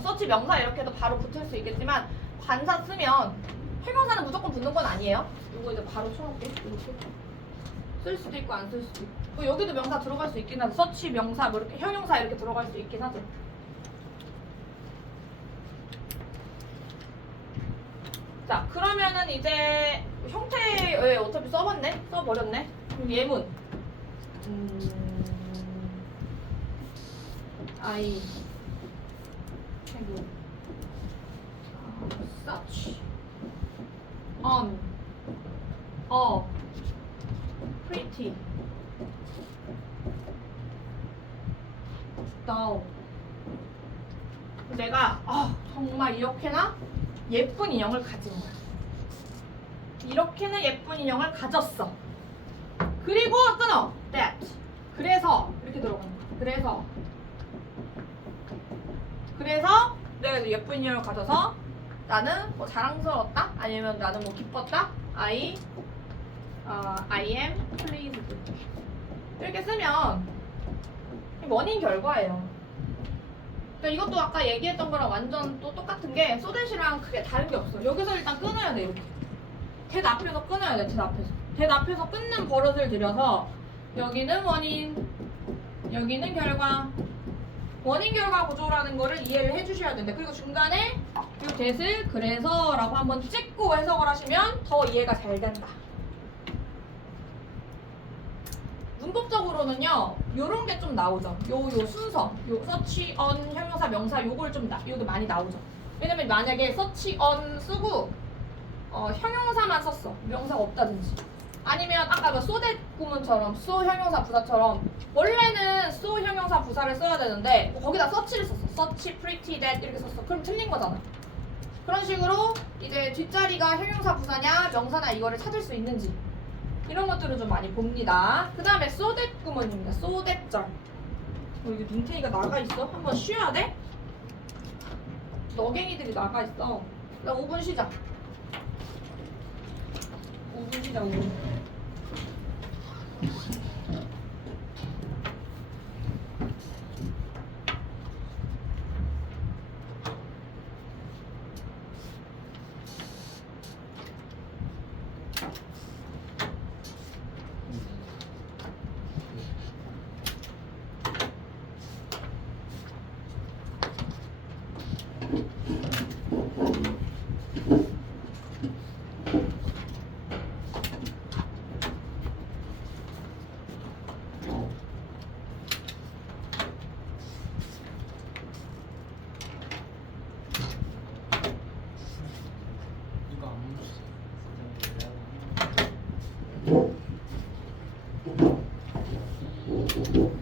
서치 명사 이렇게도 바로 붙을 수 있겠지만 관사 쓰면 형용사는 무조건 붙는 건 아니에요. 이거 이제 바로 쳐놓을게. 이렇게 쓸 수도 있고 안 쓸 수도 있고 여기도 명사 들어갈 수 있긴 하죠. 서치 명사 뭐 이렇게 형용사 이렇게 들어갈 수 있긴 하죠. 자 그러면은 이제 형태에 어차피 써버렸네. 그럼 예문 I have such on a pretty doll. 내가 정말 이렇게나 예쁜 인형을 가진 거야. 이렇게는 예쁜 인형을 가졌어. 그리고 끊어. that. 그래서 이렇게 들어가는 거야. 그래서 내가 예쁜 인형을 가져서 나는 뭐 자랑스러웠다? 아니면 나는 뭐 기뻤다? I am pleased. 이렇게 쓰면 원인 결과예요. 그러니까 이것도 아까 얘기했던 거랑 완전 또 똑같은 게 소댓이랑 크게 다른 게 없어. 여기서 일단 끊어야 돼. 이렇게 대 앞에서 끊어야 돼. 대 앞에서 끊는 버릇을 들여서 여기는 원인, 여기는 결과. 원인 결과 구조라는 거를 이해를 해주셔야 된다. 그리고 중간에 이 대을 그래서라고 한번 찍고 해석을 하시면 더 이해가 잘 된다. 문법적으로는요, 요런 게 좀 나오죠. 요 순서, 요 서치 언 형용사 명사 요걸 요게 많이 나오죠. 왜냐면 만약에 서치 언 쓰고 형용사만 썼어. 명사가 없다든지. 아니면 아까 그 소댓 구문처럼 소 형용사 부사처럼 원래는 소 형용사 부사를 써야 되는데 거기다 서치를 썼어. 서치, pretty, that 이렇게 썼어. 그럼 틀린 거잖아. 그런 식으로 이제 뒷자리가 형용사 부사냐 명사나 이거를 찾을 수 있는지 이런 것들을 좀 많이 봅니다. 그 다음에 so that 구문입니다. so that 절. 이게 눈탱이가 나가 있어? 한번 쉬어야 돼? 너갱이들이 나가 있어. 나 5분 쉬자. 5분 쉬자, 5분. 누가 안 묻었어? 선생님.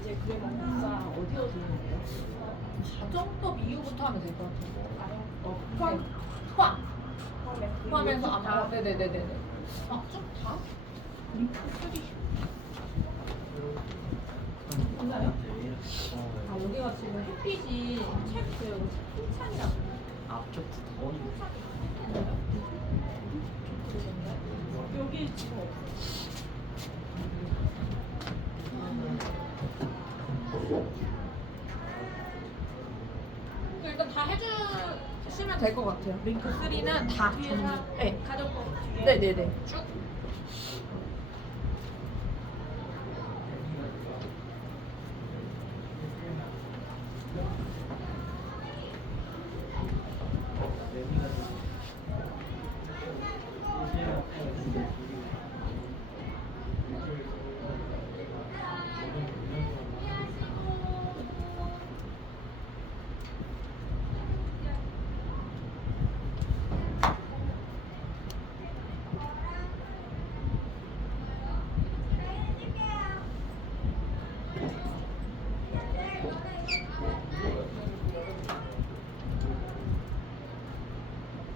이제 그래봤자 어디 있는 거예요? 가정법 이후부터 하면 될 것 같아요. 포함? 포함. 포함해. 포함해서 다. 아마 네네네네네. 쭉 다? 링크 3. 있나요? 아 여기가 지금 햇빛이 책 흰창이라고. 앞쪽도 더 여기 지금 없어. 일단 다 해주시면 될 것 같아요. 링크 3는 다. 뒤에서 네. 가정법 뒤에. 네네네. 쭉.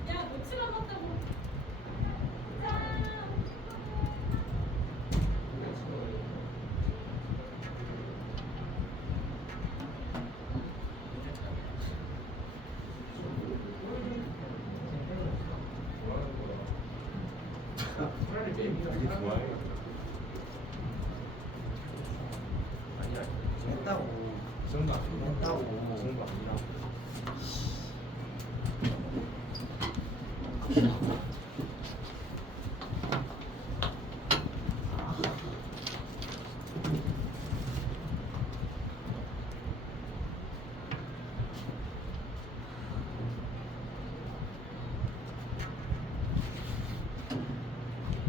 야, 며칠 남았다고. 했다고 그 정도 했다고 그 정도 아니라고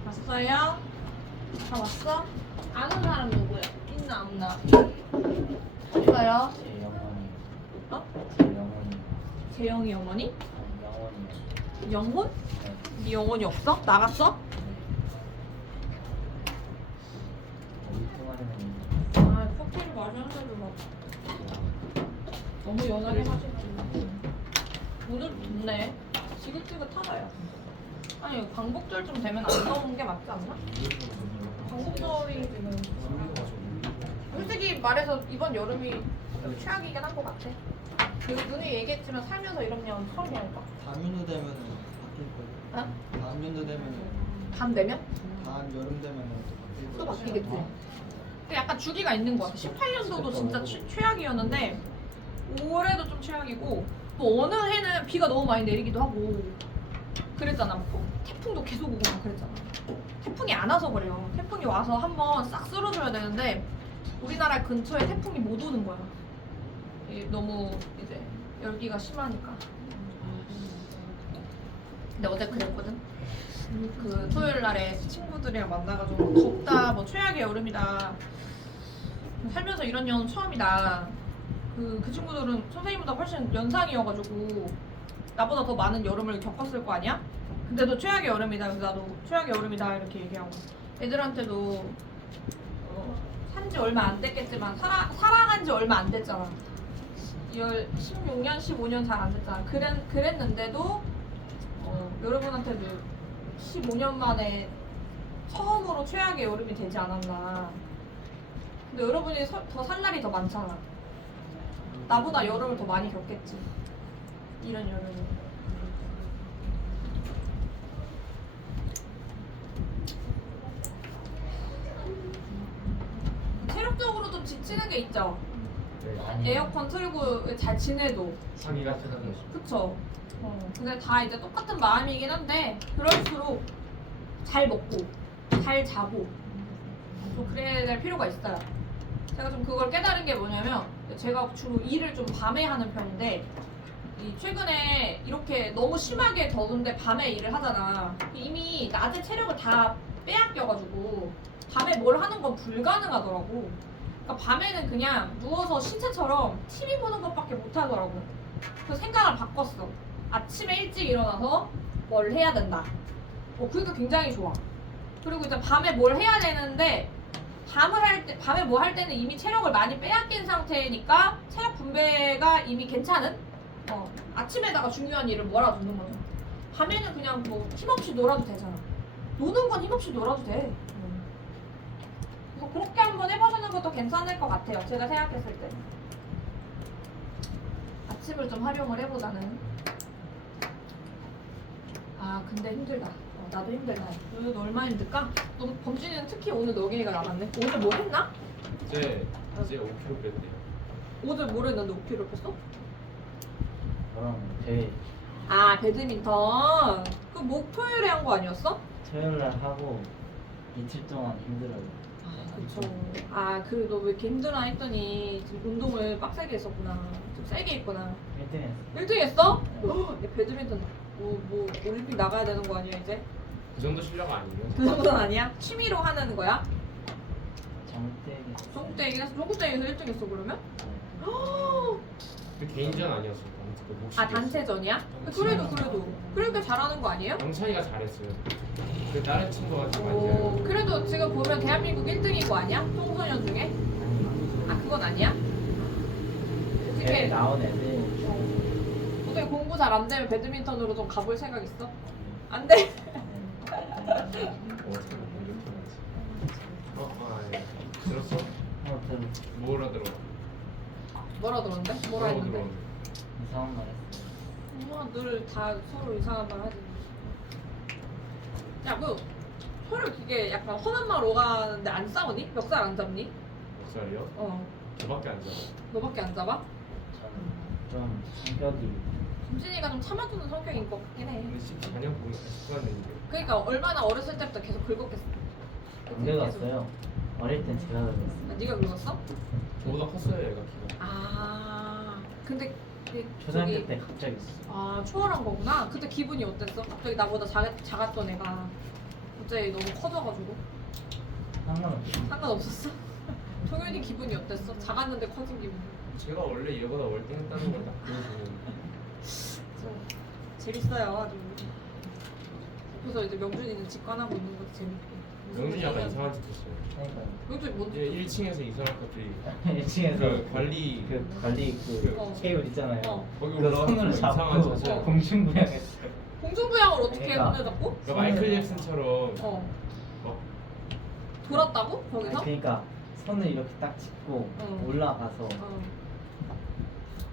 왔어요? 다 왔어? 아는 사람 누구야? 있나 없나? 왔어요? 제 영혼이 어? 제 영혼이 재영이 영원이? 영혼이요. 영혼? 네. 네 영혼이 없어? 나갔어? 어디 통화되는 아 커피를 마셨는데도 막 너무 연하해가지고 오늘 좋네. 지긋지긋하다요. 아니 광복절 좀 되면 안 더운 게 맞지 않나? 광복절이 지금 솔직히 말해서 이번 여름이 최악이긴 한 것 같아. 그 눈이 얘기했지만 살면서 이런 년 처음이랄까? 다음 연도 되면은 바뀔 거예요. 어? 다음 연도 되면은 밤 되면? 다음 여름 되면은 또 또 바뀔 거예요. 바뀌겠지. 근데 약간 주기가 있는 것 같아. 18년도도 진짜 최악이었는데 올해도 좀 최악이고 또 어느 해는 비가 너무 많이 내리기도 하고 그랬잖아. 뭐 태풍도 계속 오고 막 그랬잖아. 태풍이 안 와서 그래요. 태풍이 와서 한번 싹 쓸어줘야 되는데 우리나라 근처에 태풍이 못 오는 거야. 이게 너무 이제 열기가 심하니까. 근데 어제 그랬거든. 그 토요일 날에 친구들이랑 만나가지고 덥다, 뭐 최악의 여름이다. 살면서 이런 년 처음이다. 그 친구들은 선생님보다 훨씬 연상이어가지고 나보다 더 많은 여름을 겪었을 거 아니야? 근데도 최악의 여름이다. 그래서 나도 최악의 여름이다 이렇게 얘기하고 애들한테도 산지 얼마 안 됐겠지만 살아간 지 얼마 안 됐잖아. 16년, 15년 잘 안 됐잖아. 그랬는데도 여러분한테도 15년 만에 처음으로 최악의 여름이 되지 않았나. 근데 여러분이 더 살 날이 더 많잖아. 나보다 여름을 더 많이 겪겠지. 이런 여름을. 체력적으로 좀 지치는 게 있죠. 에어컨 틀고 잘 지내도. 사기 같은 거죠. 그쵸. 근데 다 이제 똑같은 마음이긴 한데 그럴수록 잘 먹고 잘 자고 좀 그래야 될 필요가 있어요. 제가 좀 그걸 깨달은 게 뭐냐면 제가 주로 일을 좀 밤에 하는 편인데 최근에 이렇게 너무 심하게 더운데 밤에 일을 하잖아. 이미 낮에 체력을 다 빼앗겨가지고 밤에 뭘 하는 건 불가능하더라고. 그러니까 밤에는 그냥 누워서 신체처럼 TV 보는 것밖에 못 하더라고. 그래서 생각을 바꿨어. 아침에 일찍 일어나서 뭘 해야 된다. 그러니까 굉장히 좋아. 그리고 이제 밤에 뭘 해야 되는데 밤에 뭐 할 때는 이미 체력을 많이 빼앗긴 상태니까 체력 분배가 이미 괜찮은 아침에다가 중요한 일을 몰아두는 거죠. 밤에는 그냥 뭐 힘없이 놀아도 되잖아. 노는 건 힘없이 놀아도 돼. 그래서 그렇게 한번 해보시는 것도 괜찮을 것 같아요. 제가 생각했을 때. 아침을 좀 활용을 해보자는. 아 근데 힘들다. 나도 힘들다. 오늘 얼마나 힘들까? 너 범준이는 특히 오늘 너기가 남았네. 오늘 뭐 했나? 이제 5kg 뺐대요. 오늘 뭘 했는데 5kg 뺐어? 저랑 대회 아 배드민턴. 그 목토요일에 한 거 아니었어? 토요일날 하고 이틀 동안 힘들어요. 그쵸. 아 그래도 왜 이렇게 힘드나 했더니 지금 운동을 빡세게 했었구나. 좀 세게 했구나. 1등했어. 1등 했어? 네. 얘 배드민턴 뭐 올림픽 나가야 되는 거 아니야 이제? 그 정도 실력 아니에요? 그 정도는 아니야? 취미로 하는 거야? 정대기. 전국대회에서 1등 했어 그러면? 그 개인전 아니었어. 그 목식. 아 단체전이야? 그래도 그러니까 잘하는 거 아니에요? 영찬이가 잘했어요. 그 다른 친구가 좀 많이 오, 잘해요. 그래도 지금 보면 대한민국 1등인 거 아니야? 청소년 중에? 아니 아 그건 아니야? 대회 어떻게 나온 애들 어떻게 공부 잘 안 되면 배드민턴으로 좀 가볼 생각 있어? 안 돼. 어떻게 공격해야지. 예. 들었어? 들어 뭐라 들어? 뭐라 들었는데? 뭐라 뭐라고 했는데? 들었는데? 이상한 말 했어. 늘 다 서로 이상한 말 하지. 야, 그 서로 그게 약간 험한 말 오가는데 안 싸우니? 멱살 안 잡니? 몇 살이요? 저밖에 안 잡아. 너밖에 안 잡아? 저는 좀 성격이 김진이가 좀 참아주는 성격인 것 같긴 해. 근데 14년 보면 14년인데. 그러니까 얼마나 어렸을 때부터 계속 긁었겠어. 안 긁었어요. 어릴 땐 제가 긁었어요. 아, 네가 긁었어? 저보다 컸어요, 얘가 키가. 아, 근데 그 초등학교 저기- 때 갑자기 아 초월한 거구나. 그때 기분이 어땠어? 갑자기 나보다 작았던 애가 갑자기 너무 커져가지고 상관없어. 상관없었어? 동현이 기분이 어땠어? 작았는데 커진 기분. 제가 원래 얘보다 월등했다는 걸 딱 보여주는. 재밌어요 아주. 그래서 이제 명준이는 직관하고 있는 것도 재밌게. 명준이 약간 이상한 짓 했어요. 그러니까요. 명준이 뭔지. 얘 1층에서 이상한 것들이 1층에서 그 관리 그 어. 케이블 있잖아요. 거기 그 올라가서 손으로 이상한 잡고 자세. 공중부양했어요. 공중부양을 어떻게 그러니까. 손에 잡고? 그러니까 마이클 잭슨처럼 막 돌았다고? 거기서? 그러니까 손을 이렇게 딱 짚고 올라가서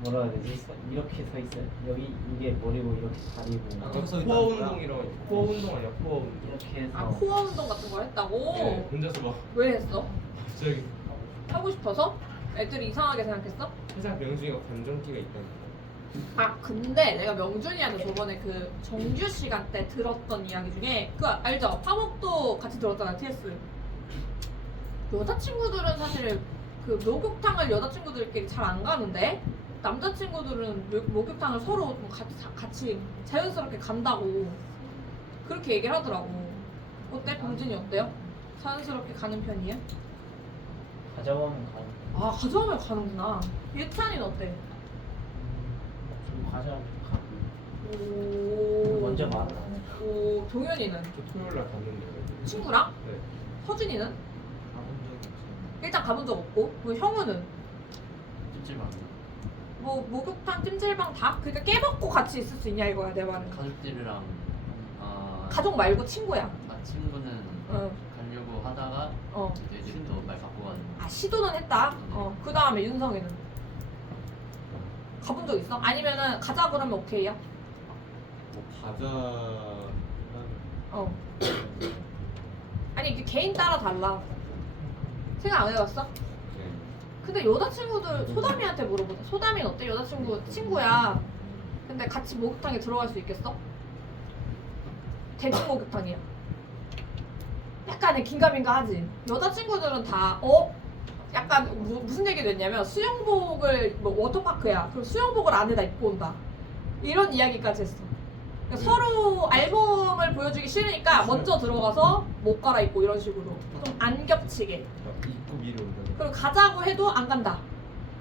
뭐라 해야 되지? 이렇게 서 있어요. 여기 이게 머리고 이렇게 다리고 아, 서 코어 있다는 거야? 운동이라고 코어 운동 아니야 코어 운동. 이렇게 해서 아 코어 운동 같은 거 했다고? 네, 혼자서 막 왜 했어? 갑자기 하고 싶어서? 애들이 이상하게 생각했어? 회사 명준이가 관전기가 있다니까. 아 근데 내가 명준이한테 저번에 그 정규 시간 때 들었던 이야기 중에 그거 알죠? 화목도 같이 들었잖아 TS. 여자친구들은 사실 그 목욕탕을 여자친구들끼리 잘 안 가는데 남자친구들은 목욕탕을 서로 좀 같이 자연스럽게 간다고 그렇게 얘기를 하더라고. 어때? 병준이 어때요? 자연스럽게 가는 편이에요? 가져오면 가요. 아 가져오면 가는구나. 예찬이는 어때? 좀 가져오면 가고. 오. 먼저 말을 안 해. 오 동현이는 저 토요일 날 갔는데. 친구랑? 네. 서준이는? 가본 적이 없어요. 일단 가본 적 없고. 그 형우는? 찜질방 뭐 목욕탕, 찜질방 다? 그러니까 깨먹고 같이 있을 수 있냐 이거야 내 말은. 가족들이랑 가족 말고 친구야. 친구는 응. 가려고 하다가 어. 애들이 또 말 갖고 가는 아 시도는 했다. 그 다음에 윤성이는 가본 적 있어? 아니면은 가자 그러면 오케이야? 뭐 가자. 어. 아니 이게 개인 따라 달라. 생각 안 해봤어? 네. 근데 여자친구들 소담이한테 물어보자. 소담이는 어때? 여자친구 친구야. 근데 같이 목욕탕에 들어갈 수 있겠어? 대중 목욕탕이야. 약간의 긴가민가하지. 여자친구들은 다 약간 무슨 얘기 됐냐면 수영복을 뭐 워터파크야. 그럼 수영복을 안에다 입고 온다. 이런 이야기까지 했어. 그러니까 서로 앨범을 보여주기 싫으니까 먼저 들어가서 못 갈아입고 이런 식으로 좀 안 겹치게. 입구 미리 온다. 그리고 가자고 해도 안 간다.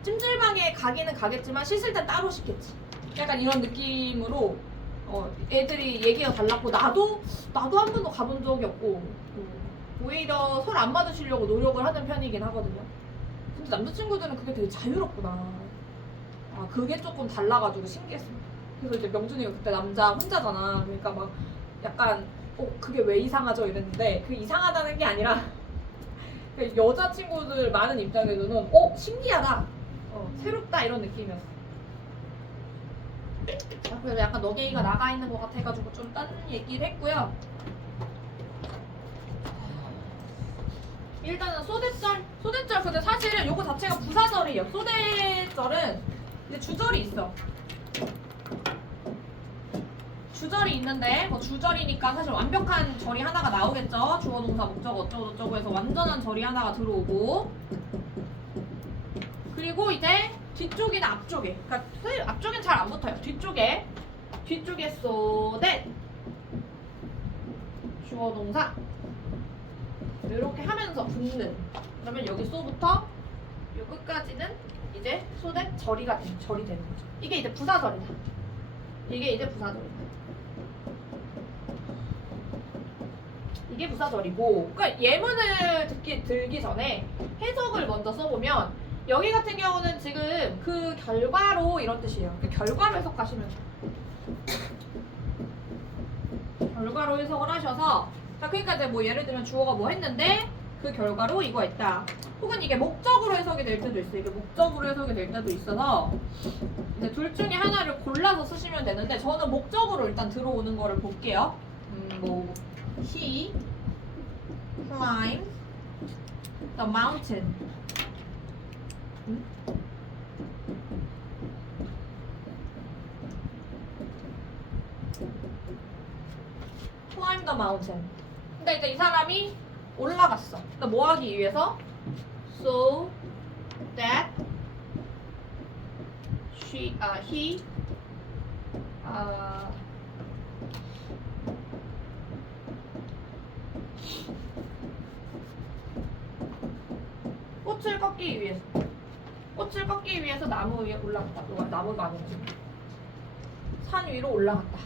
찜질방에 가기는 가겠지만 씻을 땐 따로 씻겠지. 약간 이런 느낌으로 애들이 얘기가 달랐고 나도 한 번도 가본 적이 없고 오히려 손 안 받으시려고 노력을 하는 편이긴 하거든요. 근데 남자친구들은 그게 되게 자유롭구나. 아, 그게 조금 달라가지고 신기했습니다. 그래서 이제 명준이가 그때 남자 혼자잖아. 그러니까 막 약간 그게 왜 이상하죠? 이랬는데 그 이상하다는 게 아니라 그 여자친구들 많은 입장에서는 신기하다. 새롭다 이런 느낌이었어. 그래서 약간 너게이가 나가 있는 것 같아가지고 좀 딴 얘기를 했고요. 일단은 소대절 근데 사실은 요거 자체가 부사절이에요. 소대절은 이제 주절이 있어. 주절이 있는데 주절이니까 사실 완벽한 절이 하나가 나오겠죠. 주어 동사 목적 어쩌고저쩌고 해서 완전한 절이 하나가 들어오고, 그리고 이제 뒤쪽이나 앞쪽에, 그러니까 사실 앞쪽엔 잘 안 붙어요. 뒤쪽에 소대 주어 동사 이렇게 하면서 붙는. 그러면 여기 소부터 요 끝까지는 이제 소대 절이 되는 거죠. 이게 이제 부사절이다. 이게 부사절이고, 그러니까 예문을 들기 전에 해석을 먼저 써보면, 여기 같은 경우는 지금 그 결과로 이런 뜻이에요. 그 결과로 해석하시면 결과로 해석을 하셔서, 자, 그러니까 이제 뭐 예를 들면 주어가 뭐 했는데 그 결과로 이거 했다. 혹은 이게 목적으로 해석이 될 때도 있어요. 이게 목적으로 해석이 될 때도 있어서 이제 둘 중에 하나를 골라서 쓰시면 되는데, 저는 목적으로 일단 들어오는 거를 볼게요. 뭐 He climbed the mountain. climb the mountain. 근데 이제 이 사람이 올라갔어. 그러니까 뭐 하기 위해서? So that he 꽃을 꺾기 위해서 나무 위에 올라갔다. 나무가 아니라 산 위로 올라갔다.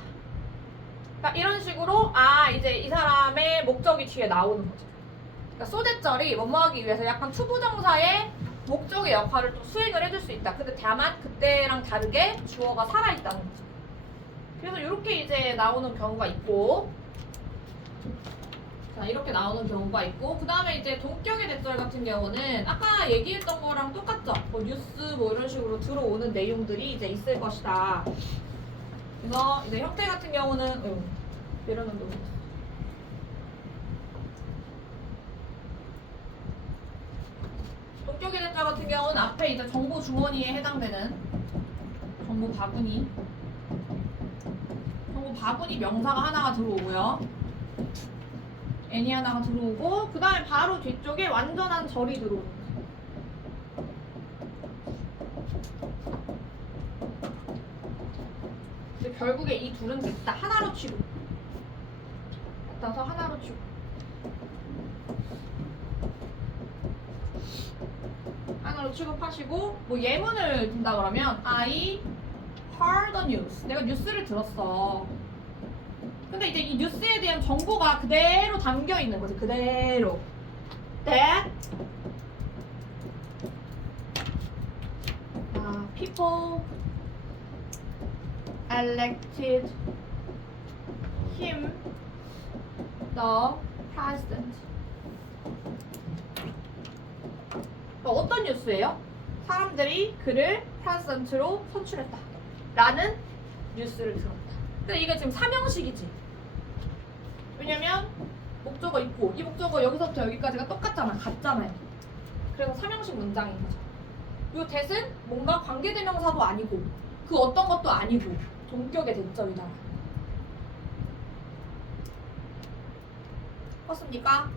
그러니까 이런 식으로 이제 이 사람의 목적이 뒤에 나오는 거죠. 그러니까 소대절이 뭐뭐하기 위해서 약간 투부정사의 목적의 역할을 또 수행을 해줄 수 있다. 근데 다만 그때랑 다르게 주어가 살아있다는 거죠. 그래서 이렇게 이제 나오는 경우가 있고, 자, 이렇게 나오는 경우가 있고, 그 다음에 이제 동격의 대절 같은 경우는 아까 얘기했던 거랑 똑같죠. 뭐 뉴스 뭐 이런 식으로 들어오는 내용들이 이제 있을 것이다. 그래서 이제 형태 같은 경우는 내려놓는 거. 동격의 대절 같은 경우는 앞에 이제 정보 주머니에 해당되는 정보 바구니 명사가 하나가 들어오고요. n이 하나가 들어오고, 그 다음에 바로 뒤쪽에 완전한 절이 들어오는 거죠. 근데 결국에 이 둘은 됐다. 하나로 취급. 갖다서 하나로 취급. 하나로 취급하시고, 뭐 예문을 든다 그러면 I heard the news. 내가 뉴스를 들었어. 근데 이제 이 뉴스에 대한 정보가 그대로 담겨 있는 거지. 그대로. That people elected him the president. 어떤 뉴스예요? 사람들이 그를 president로 선출했다. 라는 뉴스를 들었다. 근데 이게 지금 삼형식이지. 왜냐면 목적어 있고, 이 목적어 여기서부터 여기까지가 똑같잖아. 같잖아요. 그래서 삼형식 문장인 거죠. 이 that은 뭔가 관계대명사도 아니고 그 어떤 것도 아니고 동격의 대절이다. 컸습니까?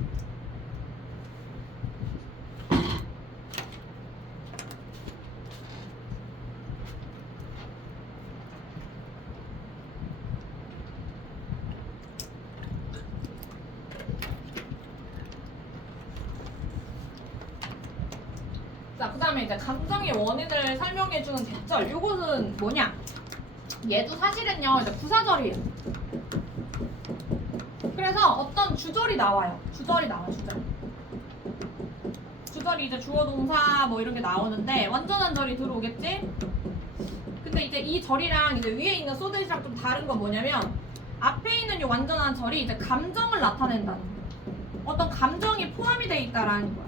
자, 그 다음에 이제 감정의 원인을 설명해주는 대절. 요것은 뭐냐? 얘도 사실은요, 이제 부사절이에요. 그래, 그래서 어떤 주절이 나와요. 주절이 나와, 주절. 주절이 이제 주어 동사 뭐 이런 게 나오는데 완전한 절이 들어오겠지? 근데 이제 이 절이랑 이제 위에 있는 소댓이랑 좀 다른 건 뭐냐면 앞에 있는 이 완전한 절이 이제 감정을 나타낸다는 거야. 어떤 감정이 포함이 돼 있다라는 거야.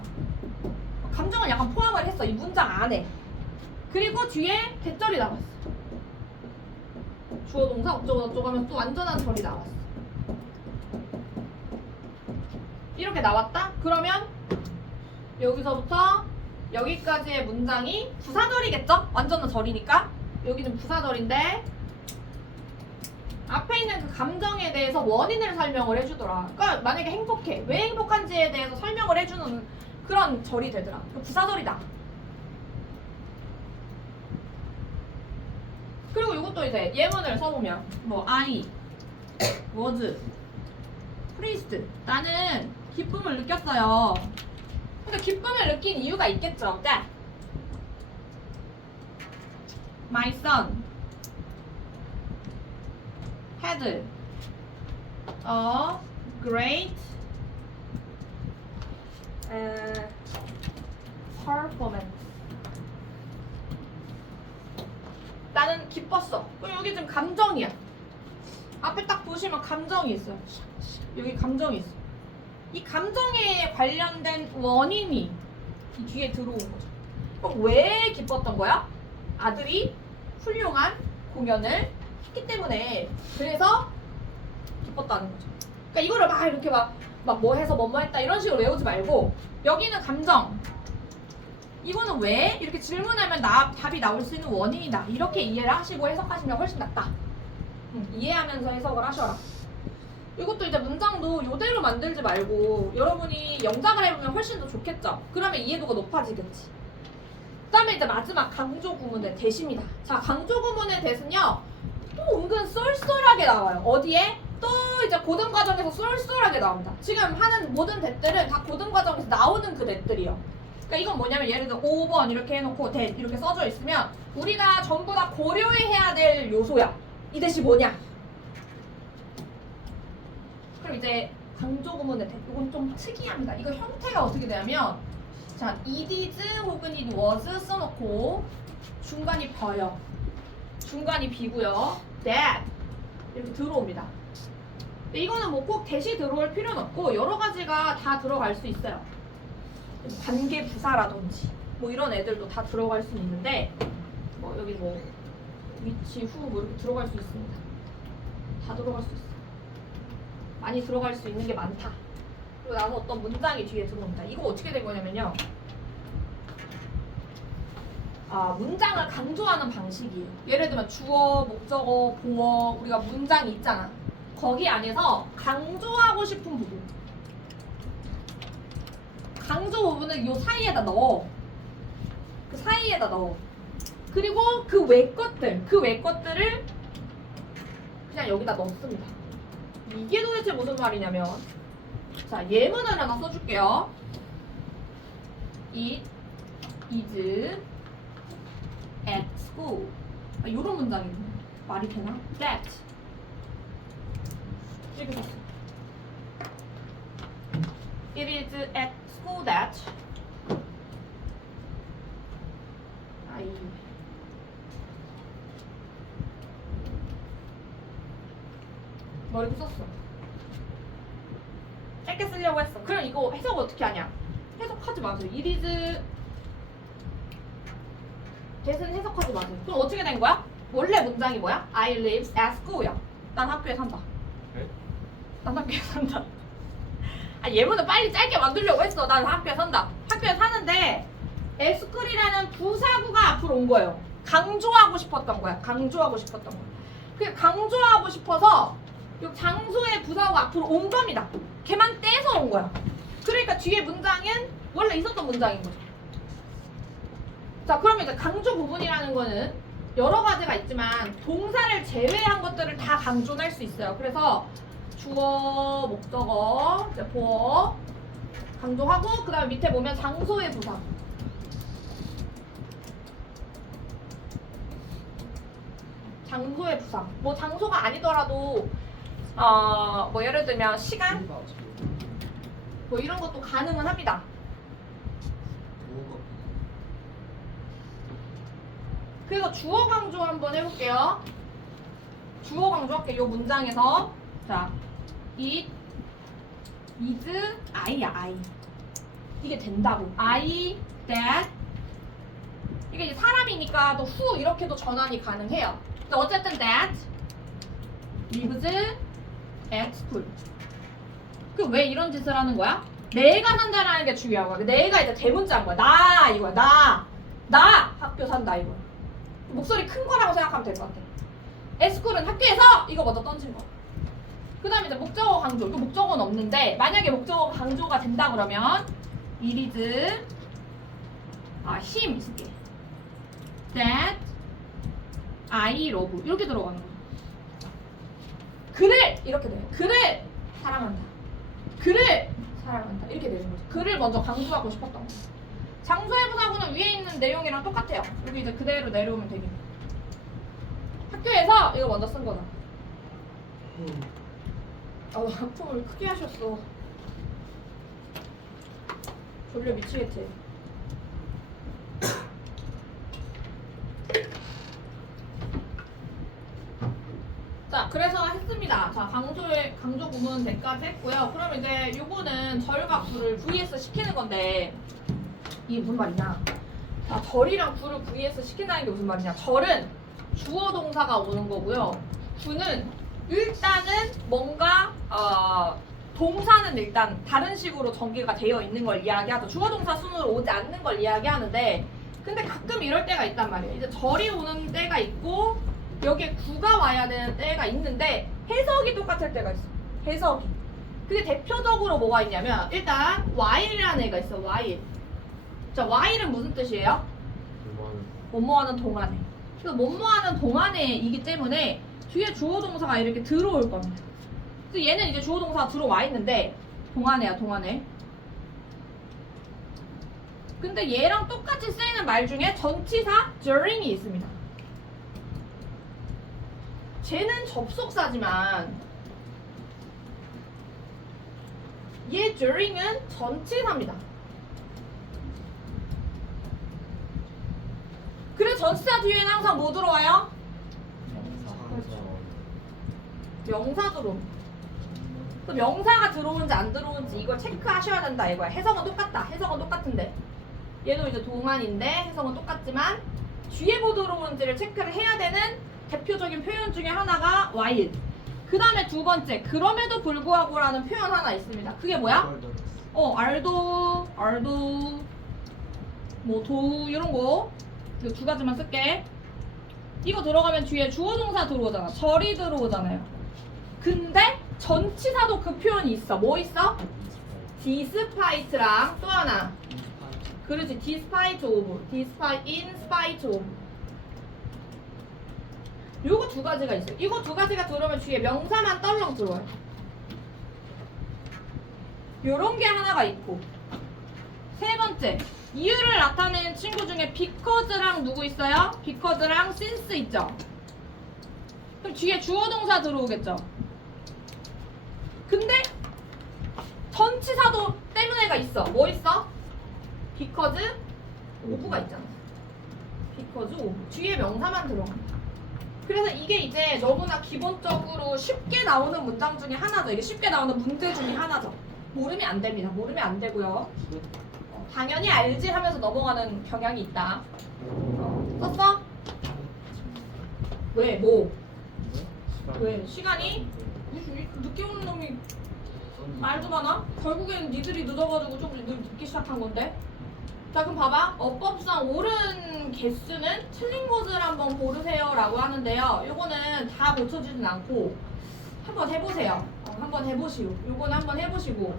감정을 약간 포함을 했어, 이 문장 안에. 그리고 뒤에 대절이 나왔어. 주어 동사 어쩌고 저쩌고 하면 또 완전한 절이 나왔어. 이렇게 나왔다? 그러면 여기서부터 여기까지의 문장이 부사절이겠죠? 완전한 절이니까. 여기는 부사절인데 앞에 있는 그 감정에 대해서 원인을 설명을 해주더라. 그러니까 만약에 행복해. 왜 행복한지에 대해서 설명을 해주는 그런 절이 되더라. 그 부사절이다. 그리고 이것도 이제 예문을 써보면 뭐 I was pleased. 나는 기쁨을 느꼈어요. 근데 기쁨을 느낀 이유가 있겠죠. that my son had a great performance. 나는 기뻤어. 여기 지금 감정이야. 앞에 딱 보시면 감정이 있어요. 여기 감정이 있어. 이 감정에 관련된 원인이 이 뒤에 들어온 거죠. 그럼 왜 기뻤던 거야? 아들이 훌륭한 공연을 했기 때문에. 그래서 기뻤다는 거죠. 그러니까 이거를 막 이렇게 막 뭐 해서 뭐뭐 했다 이런 식으로 외우지 말고 여기는 감정, 이거는 왜? 이렇게 질문하면 답이 나올 수 있는 원인이다. 이렇게 이해를 하시고 해석하시면 훨씬 낫다. 이해하면서 해석을 하셔라. 이것도 이제 문장도 이대로 만들지 말고 여러분이 영작을 해보면 훨씬 더 좋겠죠? 그러면 이해도가 높아지겠지. 그 다음에 이제 마지막 강조 구문의 대시입니다. 자, 강조 구문의 대신요 또 은근 쏠쏠하게 나와요. 어디에? 또 이제 고등 과정에서 쏠쏠하게 나옵니다. 지금 하는 모든 대들은 다 고등 과정에서 나오는 그 대들이요. 그러니까 이건 뭐냐면 예를 들어 5번 이렇게 해놓고 대 이렇게 써져 있으면 우리가 전부 다 고려해야 될 요소야. 이 대시 뭐냐? 그럼 이제 강조 구문의 대, 이건 좀 특이합니다. 이거 형태가 어떻게 되냐면 자, it is 혹은 it was 써놓고 중간이 벼요. 중간이 비고요. that 이렇게 들어옵니다. 근데 이거는 뭐 꼭 대시 들어올 필요는 없고 여러 가지가 다 들어갈 수 있어요. 관계 부사라든지 뭐 이런 애들도 다 들어갈 수 있는데 뭐 여기 뭐 위치 후 뭐 이렇게 들어갈 수 있습니다. 다 들어갈 수 있어. 많이 들어갈 수 있는 게 많다. 그리고 나서 어떤 문장이 뒤에 들어옵니다. 이거 어떻게 된 거냐면요. 문장을 강조하는 방식이에요. 예를 들면 주어, 목적어, 보어 우리가 문장이 있잖아. 거기 안에서 강조하고 싶은 부분, 강조 부분을 요 사이에다 넣어. 그 사이에다 넣어. 그리고 그 외 것들을 그냥 여기다 넣습니다. 이게 도대체 무슨 말이냐면 자, 예문을 하나 써줄게요. It is at school. 요런 문장이 말이 되나? That 이렇게 썼어. It is at school that 뭐 이렇게 썼어. 짧게 쓰려고 했어. 그럼 이거 해석을 어떻게 하냐? 해석하지 마세요. It is 대신 해석하지 마세요. 그럼 어떻게 된 거야? 원래 문장이 뭐야? I live at school야. 난 학교에 산다. 네? 난 학교에 산다. 예문을 빨리 짧게 만들려고 했어. 난 학교에 산다. 학교에 사는데 at school이라는 부사구가 앞으로 온 거예요. 강조하고 싶었던 거야. 강조하고 싶었던 거야. 그 강조하고 싶어서 이 장소의 부사가 앞으로 온 겁니다. 걔만 떼서 온 거야. 그러니까 뒤에 문장은 원래 있었던 문장인 거죠. 자, 그러면 이제 강조 부분이라는 거는 여러 가지가 있지만 동사를 제외한 것들을 다 강조를 할 수 있어요. 그래서 주어, 목적어, 이제 보어 강조하고 그 다음에 밑에 보면 장소의 부사. 장소의 부사. 뭐 장소가 아니더라도 뭐 예를 들면 시간 뭐 이런 것도 가능은 합니다. 그래서 주어 강조 한번 해볼게요. 주어 강조할게요. 이 문장에서 자, it is I야 I. 이게 된다고. I, that. 이게 이제 사람이니까 또 who 이렇게도 전환이 가능해요. 근데 어쨌든 that lives at school. 그 왜 이런 짓을 하는 거야? 내가 산다라는 게 중요한 거야. 내가 이제 대문자인 거야. 나 이거야. 나 학교 산다 이거야. 목소리 큰 거라고 생각하면 될 것 같아. at school은 학교에서 이거 먼저 던진 거. 그 다음에 이제 목적어 강조. 이거 목적어는 없는데 만약에 목적어 강조가 된다 그러면 it is him 있을게. that I love 이렇게 들어가는 거죠. 그를 이렇게 돼요. 그를 사랑한다. 그를 사랑한다. 이렇게 되는 거죠. 그를 먼저 강조하고 싶었던 거죠. 장소해부사구는 위에 있는 내용이랑 똑같아요. 여기 이제 그대로 내려오면 되겠네. 학교에서 이거 먼저 쓴 거다. 하품을 크게 하셨어. 졸려 미치겠지. 자, 그래서 했습니다. 자, 강조 구문 대까지 했고요. 그럼 이제 요거는 절과 구를 vs 시키는 건데 이게 무슨 말이냐? 자, 절이랑 구를 vs 시킨다는 게 무슨 말이냐? 절은 주어 동사가 오는 거고요. 구는 일단은 뭔가 동사는 일단 다른 식으로 전개가 되어 있는 걸 이야기하죠. 주어 동사 순으로 오지 않는 걸 이야기하는데 근데 가끔 이럴 때가 있단 말이에요. 이제 절이 오는 때가 있고 여기에 구가 와야 되는 때가 있는데 해석이 똑같을 때가 있어. 해석이. 그게 대표적으로 뭐가 있냐면 일단 while이라는 애가 있어. while. 자, while은 무슨 뜻이에요? 뭐뭐하는 동안에. 그래서 뭐뭐하는 동안에이기 때문에 뒤에 주어 동사가 이렇게 들어올 겁니다. 그래서 얘는 이제 주어 동사가 들어와 있는데 동안에야 동안에. 근데 얘랑 똑같이 쓰이는 말 중에 전치사 during이 있습니다. 쟤는 접속사지만 얘 during은 전치사입니다. 그래서 전치사 뒤에는 항상 뭐 들어와요? 명사 들어옵니다. 또 명사가 들어오는지 안 들어오는지 이걸 체크하셔야 된다 이거야. 해석은 똑같다. 해석은 똑같은데 얘도 이제 동안인데 해석은 똑같지만 뒤에 뭐 들어오는지를 체크를 해야 되는 대표적인 표현 중에 하나가 while. 그 다음에 두 번째 그럼에도 불구하고라는 표현 하나 있습니다. 그게 뭐야? 알도 뭐 도 이런 거 이거 두 가지만 쓸게. 이거 들어가면 뒤에 주어 동사 들어오잖아. 절이 들어오잖아요. 근데 전치사도 그 표현이 있어. 뭐 있어? despite랑 또 하나. 그렇지. despite of, despite, in spite of. 요거 두 가지가 있어요. 이거 두 가지가 들어오면 뒤에 명사만 떨렁 들어와요. 요런 게 하나가 있고. 세 번째, 이유를 나타내는 친구 중에 because랑 누구 있어요? because랑 since 있죠? 그럼 뒤에 주어 동사 들어오겠죠? 근데 전치사도 때문에가 있어. 뭐 있어? because of가 있잖아. because of. 뒤에 명사만 들어간다. 그래서 이게 이제 너무나 기본적으로 쉽게 나오는 문장 중에 하나죠. 이게 쉽게 나오는 문제 중에 하나죠. 모르면 안 됩니다. 모르면 안 되고요. 당연히 알지 하면서 넘어가는 경향이 있다. 썼어? 왜? 뭐? 왜? 시간이? 늦게 오는 놈이 말도 많아? 결국엔 니들이 늦어가지고 좀 늦게 시작한 건데. 자, 그럼 봐봐. 어법상 옳은 개수는 틀린 것을 한번 고르세요 라고 하는데요. 요거는 다 고쳐주진 않고 한번 해보세요. 한번 해보시오. 요거는 한번 해보시고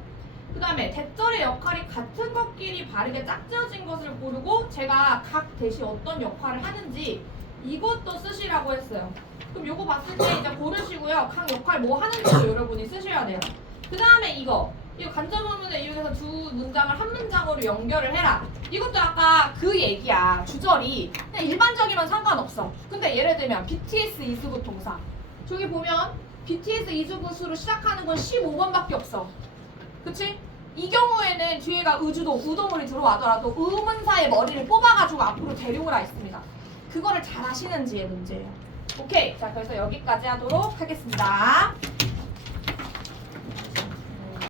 그 다음에 대절의 역할이 같은 것끼리 바르게 짝지어진 것을 고르고 제가 각 대시 어떤 역할을 하는지 이것도 쓰시라고 했어요. 그럼 요거 봤을 때 이제 고르시고요. 각 역할 뭐 하는지도 여러분이 쓰셔야 돼요. 그 다음에 이거 간접 의문을 이용해서 두 문장을 한 문장으로 연결을 해라. 이것도 아까 그 얘기야. 주절이 그냥 일반적이면 상관없어. 근데 예를 들면 BTS 이수급 동사 저기 보면 BTS 이주구수로 시작하는 건 15번밖에 없어. 그치? 이 경우에는 뒤에가 의주도 우도물이 들어와더라도 의문사의 머리를 뽑아가지고 앞으로 대룡을 하였습니다. 그거를 잘 하시는지의 문제예요. 오케이. 자, 그래서 여기까지 하도록 하겠습니다.